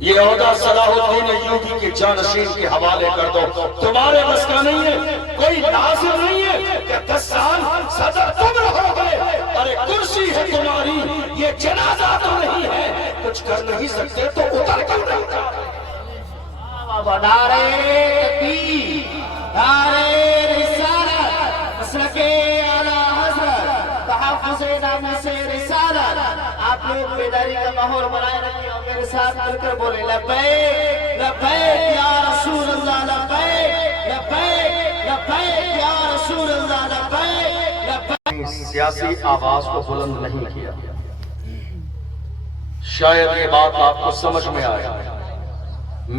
یہ عہدہ صلاح الدین ایوبی کے جانشین کے حوالے کر دو، تمہارے بس کا نہیں ہے۔ کوئی ناظر نہیں ہے کہ 10 سال صدر تم رہو گے، ارے کرسی ہے تمہاری، یہ جنازہ تو نہیں ہے، کچھ کر نہیں سکتے تو اتر کر نہیں جاتے۔ نعرہ تکبیر، نعرہ رسالت، مسلک اعلی حضرت، تحفظ نام سے رسالت۔ آپ لوگ بیداری کا ماحول بنائے رکھیں اور میرے ساتھ مل کر بولے لبیک لبیک یا رسول اللہ، لبیک لبیک لبیک یا رسول اللہ، لبیک لبیک۔ سیاسی آواز کو بلند نہیں کیا، شاید یہ بات آپ کو سمجھ میں آئے۔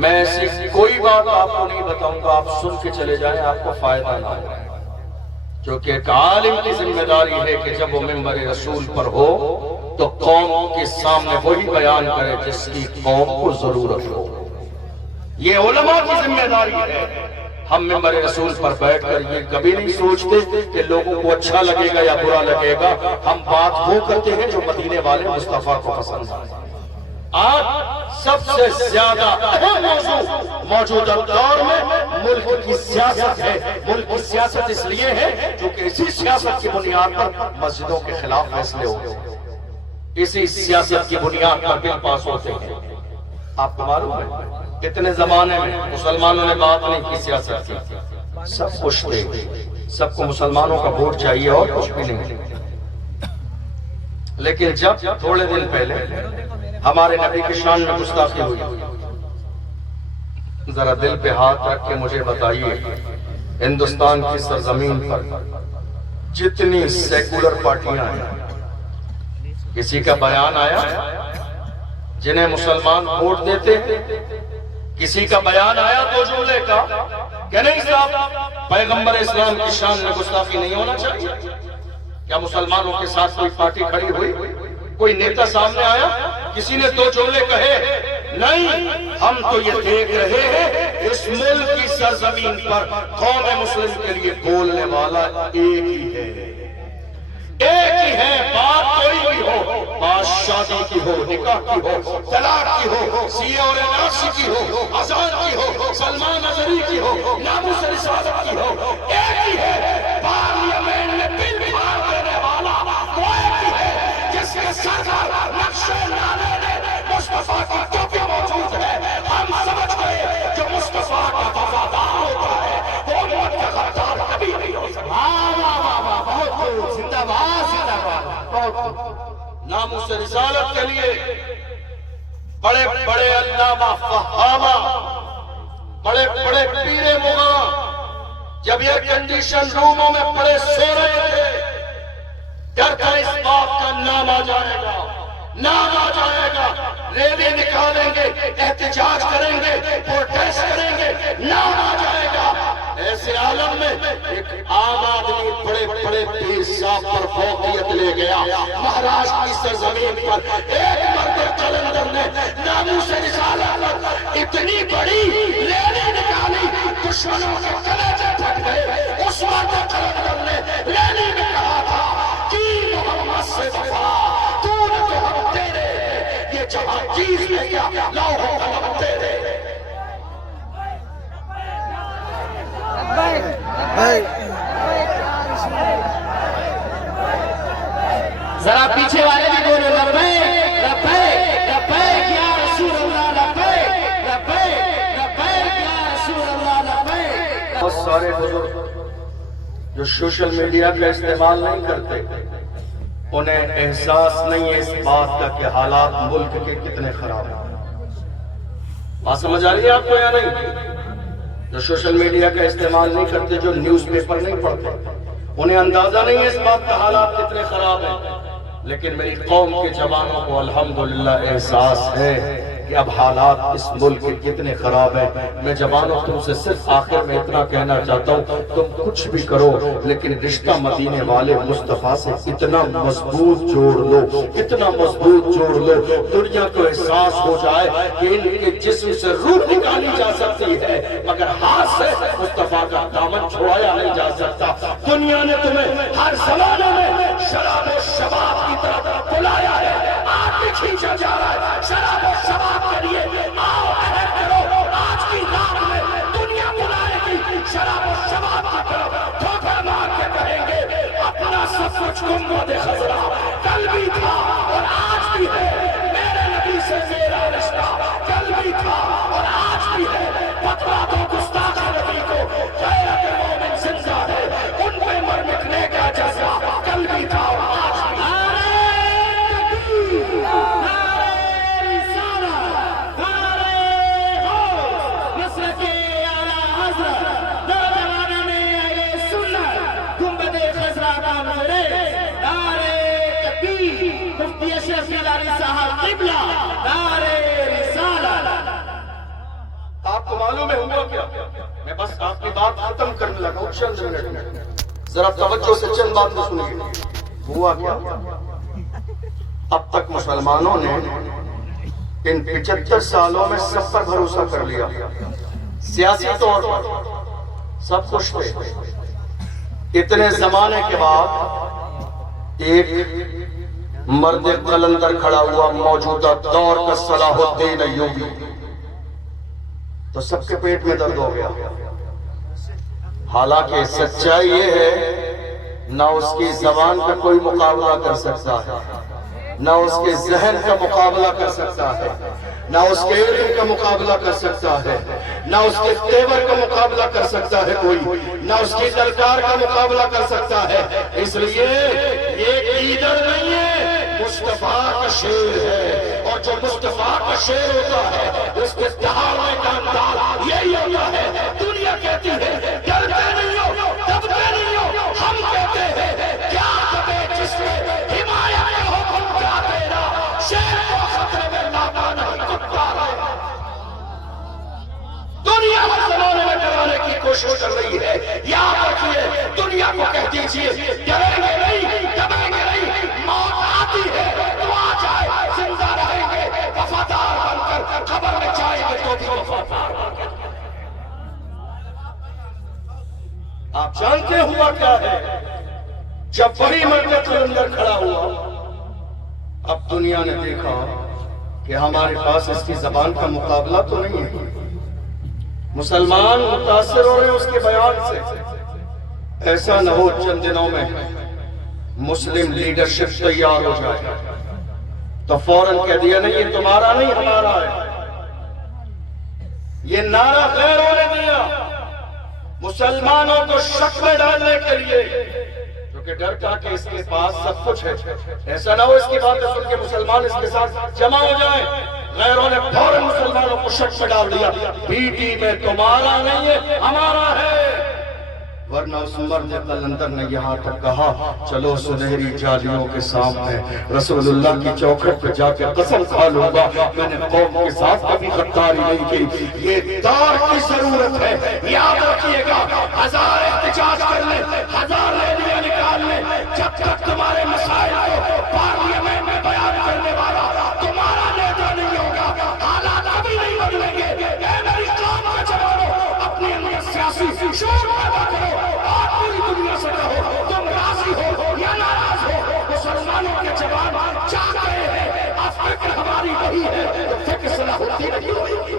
میں ایسی کوئی بات آپ کو نہیں بتاؤں گا، آپ سن کے چلے جائیں، آپ کو فائدہ نہ ہو، کیونکہ ایک عالم کی ذمہ داری ہے کہ جب وہ منبر رسول پر ہو تو قوم کے سامنے وہی بیان کرے جس کی قوم کو ضرورت ہو۔ یہ علماء کی ذمہ داری ہے۔ ہم منبر رسول پر بیٹھ کر یہ کبھی نہیں سوچتے کہ لوگوں کو اچھا لگے گا یا برا لگے گا، ہم بات وہ کرتے ہیں جو مدینے والے مصطفیٰ کو پسند آئے۔ آج سب سے زیادہ اہم موضوع موجودہ دور میں ملک کی سیاست ہے۔ ملک کی سیاست اس لیے ہے جو کہ اسی سیاست کی بنیاد پر مسجدوں کے خلاف فیصلے ہوتے ہیں، اسی سیاست کی بنیاد پر بل پاس ہوتے ہیں۔ آپ کو معلوم ہے کتنے زمانے میں مسلمانوں نے بات نہیں کی سیاست کی، سب خوش تھے، سب کو مسلمانوں کا ووٹ چاہیے اور کچھ بھی نہیں۔ لیکن جب تھوڑے دن پہلے ہمارے نبی کی شان میں گستاخی ہوئی، ذرا دل پہ ہاتھ رکھ کے مجھے بتائیے ہندوستان کی سرزمین پر جتنی سیکولر پارٹیاں ہیں، کسی کا بیان آیا جنہیں مسلمان ووٹ دیتے؟ کسی کا بیان آیا دو جملے کا کہ نہیں صاحب پیغمبر اسلام کی شان میں گستاخی نہیں ہونا چاہیے؟ کیا مسلمانوں کے ساتھ کوئی پارٹی کھڑی ہوئی؟ کوئی نیتا سامنے آیا؟ کسی نے دو جملے کہے؟ نہیں، ہم تو یہ دیکھ رہے ہیں اس ملک کی سرزمین پر قوم مسلم کے لیے بولنے والا ایک ہی ہے، ایک ہی ہے۔ بات کوئی بھی ہو، بات شادی کی ہو، نکاح کی ہو، طلاق کی ہو، سی اور ناسی کی ہو، اذان کی ہو، سلمان اظہری کی ہو، ناموس رسالت کی ہو، ایک ہی ہے۔ پارلیمنٹ میں بل پاس کرنے والا وہ ایک ہی ہے جس کے سر پر نقش نامے میں مصطفیٰ کی ٹوپی موجود ہے۔ ہم سمجھ گئے جو مصطفیٰ کا وفادار ہوتا ہے وہ امت کا غدار کبھی نہیں ہو سکتا۔ بہت خوب، زندہ باد، زندہ باد، بہت خوب۔ ناموس رسالت کے لیے بڑے بڑے علامہ فہامہ، بڑے بڑے پیر مغاں جب یہ کنڈیشن روموں میں پڑے سو رہے تھے، ڈر کر اس بات کا نام آ جائے گا، نام آ جائے گا، ریلی نکالیں گے، احتجاج کریں گے، پروٹیسٹ کریں گے، نام آ جائے گا۔ ایسے عالم میں ایک عام آدمی بڑے بڑے پیر صاحب پر فوقیت لے گیا۔ مہاراشٹر کی سرزمین پر ایک مرد قلندر نے ناموس رسالت پر اتنی بڑی ریلی نکالی، دشمنوں کے کلیجے پھٹ گئے۔ اس مرد قلندر نے ریلی میں کہا تھا کہ محمد سے وفا تو نے تو ہم تیرے، یہ جہاں چیز میں کیا لوہوں قلم تیرے۔ پیچھے والے بھی بولو لبیک لبیک لبیک یا رسول اللہ لبیک لبیک لبیک یا رسول اللہ لبیک. بہت سارے بزرگ جو سوشل میڈیا کا استعمال نہیں کرتے انہیں احساس نہیں ہے اس بات کا کہ حالات ملک کے کتنے خراب ہیں. بات سمجھ آ رہی ہے آپ کو یا نہیں؟ جو سوشل میڈیا کا استعمال نہیں کرتے، جو نیوز پیپر نہیں پڑھتے، انہیں اندازہ نہیں ہے اس بات کا حالات کتنے خراب ہیں. لیکن میری قوم کے جوانوں کو الحمدللہ احساس ہے کہ اب حالات اس ملک کے کتنے خراب ہیں. میں جوانوں تم سے صرف آخر میں اتنا کہنا چاہتا ہوں، تم کچھ بھی کرو لیکن رشتہ مدینے والے مصطفیٰ سے اتنا مضبوط جوڑ لو، اتنا مضبوط جوڑ لو، دنیا کو احساس ہو جائے کہ ان کے جسم سے روح نکالی جا سکتی ہے مگر ہاتھ سے مصطفیٰ کا دامن چھڑایا نہیں جا سکتا. دنیا نے تمہیں ہر زمانے میں شراب و شباب کی طرف بلایا ہے، آج بھی کھینچا جا رہا ہے شراب و شباب کے لیے. آؤ عہد کرو، آج کی رات میں دنیا بلائے گی شراب و شباب کی طرف. دھوکہ مار کے کہیں گے اپنا سب کچھ گنبد خضرا کل بھی تھا اور آج بھی ہے. میرے نبی سے میرا رشتہ کل بھی تھا اور آج بھی ہے. پتلا تو گستاخ نبی کو غیرت مومن زندہ ہے، ان پہ مر مٹنے کا جذبہ کل بھی تھا اور آج بھی ہے. آپ کو معلوم ہے ہوا کیا؟ میں بس آپ کی بات ختم کرنے لگا ہوں چند منٹ میں، ذرا توجہ سے چند باتیں سنیے. ہوا کیا؟ اب تک مسلمانوں نے ان 75 سالوں میں سب پر بھروسہ کر لیا. سیاسی طور پر سب خوش تھے. اتنے زمانے کے بعد ایک مرد قلندر کھڑا ہوا، موجودہ دور کا صلاح الدین ایوبی، تو سب کے پیٹ میں درد ہو گیا. حالانکہ سچائی یہ ہے نہ اس کی زبان کا کوئی مقابلہ کر سکتا ہے، نہ اس کے ذہن کا مقابلہ کر سکتا ہے، نہ اس کے علم کا مقابلہ کر سکتا ہے، نہ اس کے تیور کا مقابلہ کر سکتا ہے کوئی، نہ اس کی للکار کا مقابلہ کر سکتا ہے. اس لیے یہ لیڈر نہیں ہے، مصطفیٰ کا شیر ہے. اور جو مصطفیٰ کا شیر ہوتا ہے اس کے دہاڑنے کا انداز یہی ہوتا ہے. دنیا کہتی ہے ڈرتے نہیں ہو، دبتے نہیں ہو، ہم کہتے ہیں کیا دبے جس میں حمایت کا حکم کیا تیرا، شیر کو خطرے میں لانا نہیں کتا ہے. دنیا ہر زمانے میں ڈرانے کی کوشش کر رہی ہے. یاد رکھیے دنیا کو کہہ دیجئے ڈریں گے نہیں، دبیں گے نہیں، موت آتی ہے تو آ جائے، زندہ رہیں گے وفادار بن کر، قبر میں جائیں گے تو بھی وفادار بن کر. آپ جانتے ہوا کیا ہے؟ جب وہی مرد قلندر کھڑا ہوا، اب دنیا نے دیکھا کہ ہمارے پاس اس کی زبان کا مقابلہ تو نہیں ہے. مسلمان متاثر ہو رہے ہیں اس کے بیان سے. ایسا نہ ہو چند دنوں میں مسلم لیڈرشپ تیار ہو جائے تو فوراً کہہ دیا نہیں یہ تمہارا نہیں ہمارا ہے. یہ نعرہ غیر ہونے دیا مسلمانوں کو شک میں ڈالنے کے لیے، کیونکہ ڈر کا کہ اس کے پاس سب کچھ ہے. ایسا نہ ہو اس کی باتیں سن کے مسلمان اس کے ساتھ جمع ہو جائیں. غیروں نے فوراً مسلمانوں کو شک میں ڈال دیا، پی ٹی میں تمہارا نہیں ہے ہمارا ہے. ورنہ اس مرد قلندر نے یہاں تک کہا چلو سنہری جالیوں کے سامنے رسول اللہ کی چوکھٹ پہ جا کے قسم کھا لوں گا میں نے قوم کے ساتھ کبھی غداری نہیں کی. یہ دور کی ضرورت ہے، یاد رکھیے گا. ہزار احتجاج کر لیں، ہزار ریلیاں نکال لیں، جب تک تمہارے مسائل کو پارلیمنٹ میں بیان کرنے والا تمہارا نیتا نہیں ہوگا حالات کبھی نہیں بدلیں گے. اے میری قوم کے جوانوں، اپنے اندر سیاسی شعور پیدا کرو اور پوری دنیا سے کہو تم راضی ہو یا ناراض ہو. مسلمانوں کے جوان چاہ رہے ہیں اب فکر ہماری وہی ہے تو فکر صلاح الدین نہیں ہوئی.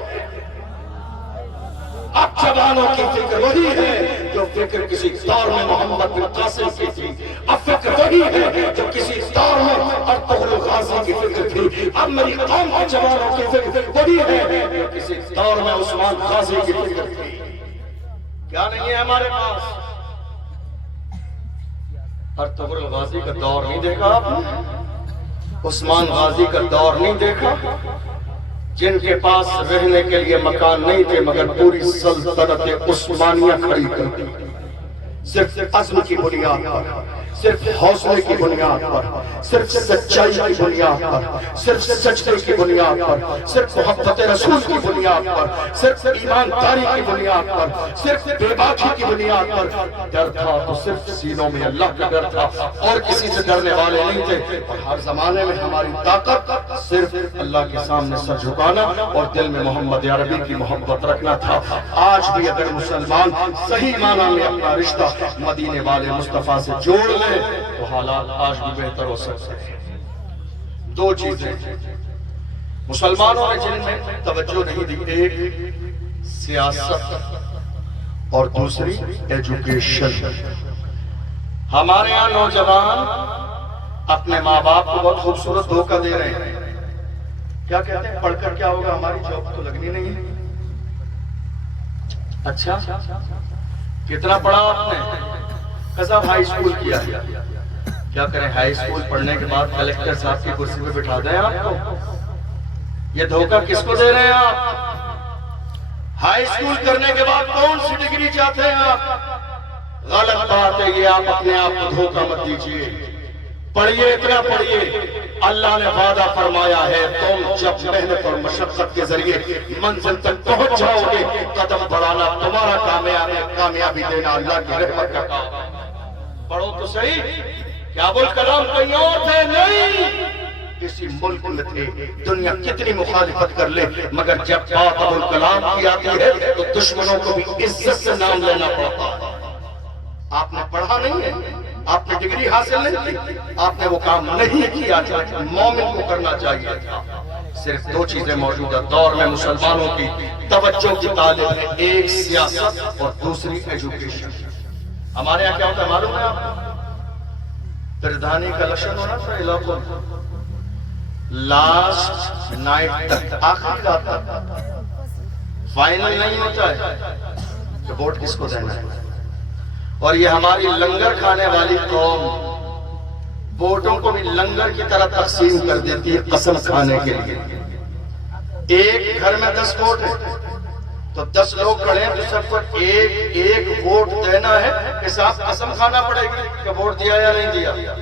اب جوانوں کی فکر وہی ہے جو فکر کسی دور میں محمد بن قاسم کی تھی، اب فکر وہی ہے جو کسی دور میں ارطغرل غازی کی فکر تھی، اب میری قوم کے جوانوں کی فکر وہی ہے جو کسی دور میں عثمان غازی کی فکر تھی۔ کیا نہیں ہے ہمارے پاس؟ ارطغرل غازی کا دور نہیں دیکھا آپ نے؟ عثمان غازی کا دور نہیں دیکھا؟ جن کے پاس رہنے کے لیے مکان نہیں تھے مگر پوری سلطنت عثمانیہ کھڑی کر دی، صرف عزم کی بنیاد پر، صرف حوصلے کی بنیاد پر، صرف سچائی کی بنیاد پر، صرف سچائی کی بنیاد پر، صرف محبت رسول کی بنیاد پر، صرف ایمانداری کی بنیاد پر، صرف بے باکی کی بنیاد پر ڈر تھا تو صرف سینوں میں اللہ کا ڈر تھا اور کسی سے ڈرنے والے نہیں تھے۔ اور ہر زمانے میں ہماری طاقت صرف اللہ کے سامنے سر جھکانا اور دل میں محمد عربی کی محبت رکھنا تھا۔ آج بھی اگر مسلمان صحیح معنی میں اپنا رشتہ مدینے والے مصطفیٰ سے جوڑ لے تو حالات آج بھی بہتر ہو سکتے ہیں۔ دو چیزیں مسلمانوں نے جن میں توجہ نہیں دی، ایک سیاست اور دوسری ایجوکیشن۔ ہمارے یہاں نوجوان اپنے ماں باپ کو بہت خوبصورت دھوکہ دے رہے ہیں، کیا کہتے ہیں پڑھ کر کیا ہوگا، ہماری جاب تو لگنی نہیں ہے۔ اچھا کتنا پڑھا آپ نے؟ کسا ہائی اسکول کیا ہے، کیا کریں ہائی اسکول پڑھنے کے بعد کلیکٹر صاحب کی کرسی پہ بٹھا دیں آپ کو؟ یہ دھوکہ کس کو دے رہے ہیں آپ؟ ہائی اسکول کرنے کے بعد کون سی ڈگری چاہتے ہیں آپ؟ غلط بات ہے یہ، آپ اپنے آپ کو دھوکہ مت دیجیے۔ پڑھیے، اتنا پڑھیے، اللہ نے وعدہ فرمایا ہے تم جب محنت اور مشقت کے ذریعے منزل تک پہنچ جاؤ گے، قدم بڑھانا تمہارا کامیابی دینا اللہ کی رحمت کا کام ہے۔ پڑھو تو صحیح، کیا ابوالکلام کہیں اور تھے؟ نہیں، کسی ملک میں تھے۔ دنیا کتنی مخالفت کر لے مگر جب بات ابوالکلام کی آتی ہے تو دشمنوں کو بھی عزت سے نام لینا پڑتا ہے۔ آپ نے پڑھا نہیں ہے، آپ نے ڈگری حاصل نہیں کی، آپ نے وہ کام نہیں کیا جو مومن کو کرنا چاہیے تھا۔ صرف دو چیزیں موجودہ دور میں مسلمانوں کی توجہ کی طالب ہے، ایک سیاست اور دوسری ایجوکیشن۔ ہمارے یہاں کیا ہوتا ہے معلوم ہے آپ کو؟ پردھانی کا الیکشن ہونا تھا علاقوں میں، لاسٹ نائٹ تک، آخری رات تک فائنل نہیں ہوتا ہے کہ ووٹ کس کو دینا ہے۔ اور یہ ہماری لنگر کھانے والی قوم ووٹوں کو بھی لنگر کی طرح تقسیم کر دیتی ہے قسم کھانے کے لیے۔ ایک گھر میں 10 ووٹ ہے تو 10 لوگ کھڑے ہیں تو سب کو ایک ایک ووٹ دینا ہے، اس آپ قسم کھانا پڑے گی کہ ووٹ دیا یا نہیں دیا۔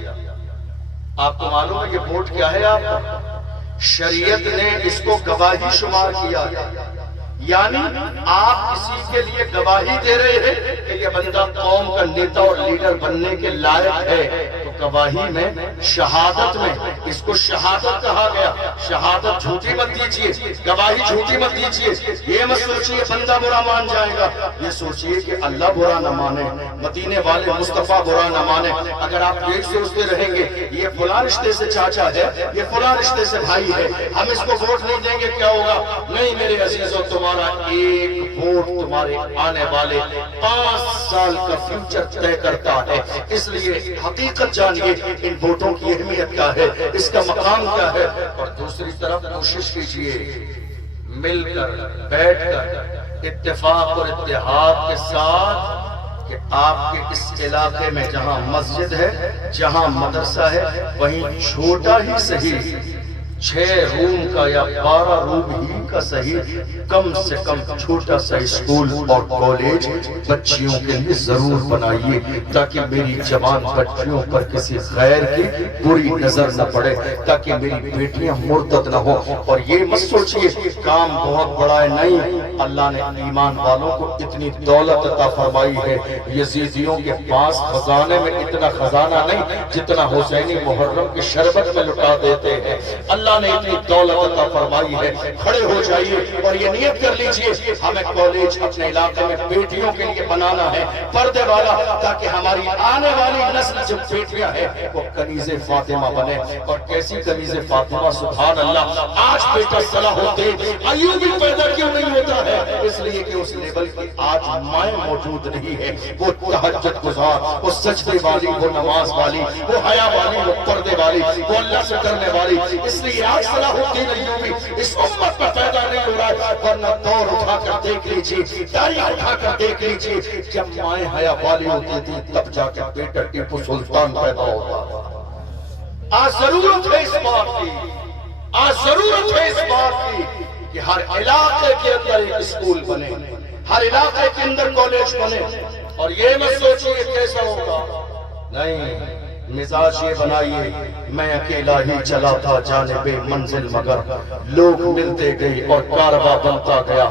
آپ کو معلوم ہے کہ ووٹ کیا ہے آپ کا؟ شریعت نے اس کو گواہی شمار کیا ہے، یعنی آپ کسی کے لیے گواہی دے رہے ہیں کہ یہ بندہ قوم کا نیتا اور لیڈر بننے کے لائق ہے، تو گواہی میں شہادت میں اس کو شہادت کہا گیا۔ شہادت جھوٹی مت دیجیے، گواہی جھوٹی مت دیجیے۔ یہ مت سوچیے بندہ برا مان جائے گا، یہ سوچیے کہ اللہ برا نہ مانے، مدینے والے مصطفیٰ برا نہ مانے۔ اگر آپ یہ سوچتے رہیں گے یہ فلاں رشتے سے چاچا ہے، یہ فلاں رشتے سے بھائی ہے، ہم اس کو ووٹ نہیں دیں گے کیا ہوگا؟ نہیں میرے عزیزوں، تمہارا ایک ووٹ تمہارے آنے والے 5 سال کا فیوچر طے کرتا ہے۔ اس لیے حقیقت جانیے ان ووٹوں کی اہمیت کیا ہے، اس کا مقام کیا ہے۔ اور دوسری طرف کوشش کیجئے مل کر بیٹھ کر اتفاق اور اتحاد کے ساتھ کہ آپ کے اس علاقے میں جہاں مسجد ہے، جہاں مدرسہ ہے، وہیں چھوٹا ہی صحیح 6 روم کا یا 12 روم ہی کا صحیح کم سے کم چھوٹا سا اسکول اور کالج بچیوں کے لیے ضرور بنائیے، تاکہ میری جوان بچیوں پر کسی غیر کی بری نظر نہ پڑے، تاکہ میری بیٹیاں مرتد نہ ہوں۔ اور یہ مت سوچئے کام بہت بڑا ہے، نہیں، اللہ نے ایمان والوں کو اتنی دولت عطا فرمائی ہے۔ یزیدیوں کے پاس خزانے میں اتنا خزانہ نہیں جتنا حسینی محرم کے شربت میں لٹا دیتے ہیں۔ اللہ نے اتنی دولت عطا فرمائی ہے، کھڑے ہو جائیے اور یہ نیت کر لیجئے ہمیں کالج اپنے علاقے میں بیٹیوں کے لیے بنانا ہے، پردے والا، تاکہ ہماری آنے والی نسل جو بیٹیاں ہیں وہ کنیز فاطمہ بنے۔ اور کیسی کنیز فاطمہ، سبحان اللہ! آج بیٹا صلاح الدین ایوبی پیدا کیوں نہیں ہوتا ہے؟ اس لیے کہ اس لیول کی آج مائیں موجود نہیں ہے، وہ تہجد گزار، وہ سجدے والی، وہ نماز والی، وہ حیا والی، وہ پردے والی، وہ اللہ سے کرنے والی۔ اس لیے آج صلاح الدین ایوبی اس امت میں پیدا نہیں ہو رہا ہے، ورنہ دور اٹھا کر دیکھ لیجیے، تاریخ اٹھا کر دیکھ لیجیے، جب مائیں حیا والی ہوتی تھی تب جا کے بیٹا ٹیپو سلطان پیدا ہوتا۔ آج ضرورت ہے اس بات کی، آج ضرورت ہے اس بات کی کہ ہر علاقے کے اندر ایک اسکول بنے، ہر علاقے کے اندر کالج بنے۔ اور یہ مت سوچیے کیسا ہوگا، نہیں، مزاج یہ بنائیے میں اکیلا ہی چلا تھا جانب منزل، مگر لوگ ملتے گئے اور کارواں بنتا گیا۔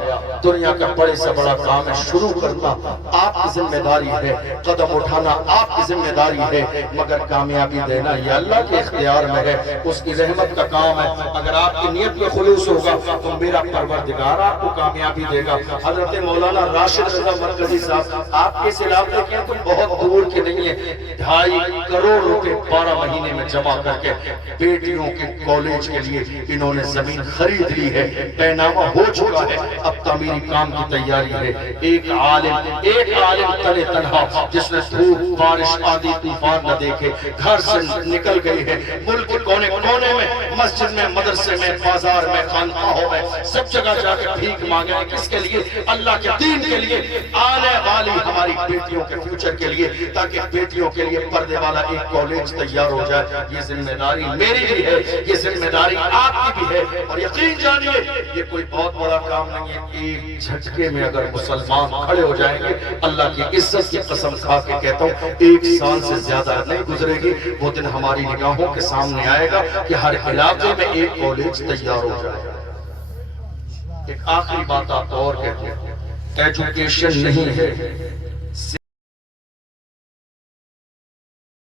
دنیا کا بڑے سے بڑا کام ہے، شروع کرنا آپ کی ذمہ داری ہے، قدم اٹھانا آپ کی ذمہ داری ہے، مگر کامیابی دینا یہ اللہ کے اختیار میں ہے، اس کی رحمت کا کام ہے۔ اگر آپ کی نیت میں خلوص ہوگا تو میرا پروردگار آپ کو کامیابی دے گا۔ حضرت مولانا راشد رضا مرکزی صاحب آپ کے اس علاقے کے تو بہت دور کے نہیں ہیں، 2.5 کروڑ روپے 12 مہینے میں جمع کر کے بیٹیوں کے کالج کے لیے انہوں نے زمین خرید لی ہے، بینامہ ہو چکا ہے، اب تعمیری کام کی تیاری ہے۔ ایک عالم تنے تنہا جس نے دھوپ بارش آندھی طوفان نہ دیکھے، گھر سے نکل گئی ہے، ملک کے کونے کونے میں، مسجد میں، مدرسے میں، بازار میں، خانقاہوں میں، سب جگہ جا کے بھیک مانگے ہیں۔ کس کے لیے؟ اللہ کے دین کے لیے، آنے والی ہماری بیٹیوں کے فیوچر کے لیے، تاکہ بیٹیوں کے لیے پردے والا ایک کالج تیار ہو جائے۔ یہ ذمہ داری میری بھی ہے، یہ ذمہ داری آپ کی بھی ہے، اور یقین جانیے یہ کوئی بہت بڑا کام نہیں ہے۔ ایک جھٹکے میں اگر مسلمان کھڑے ہو جائیں گے، اللہ کی عزت کی قسم کھا کے کہتا ہوں 1 سال سے زیادہ نہیں گزرے گی، وہ دن ہماری نگاہوں کے سامنے آئے گا کہ ہر علاقے میں ایک کالج تیار ہو جائے گا۔ ایک آخری بات آپ اور کہتے ہیں، ایجوکیشن نہیں ہے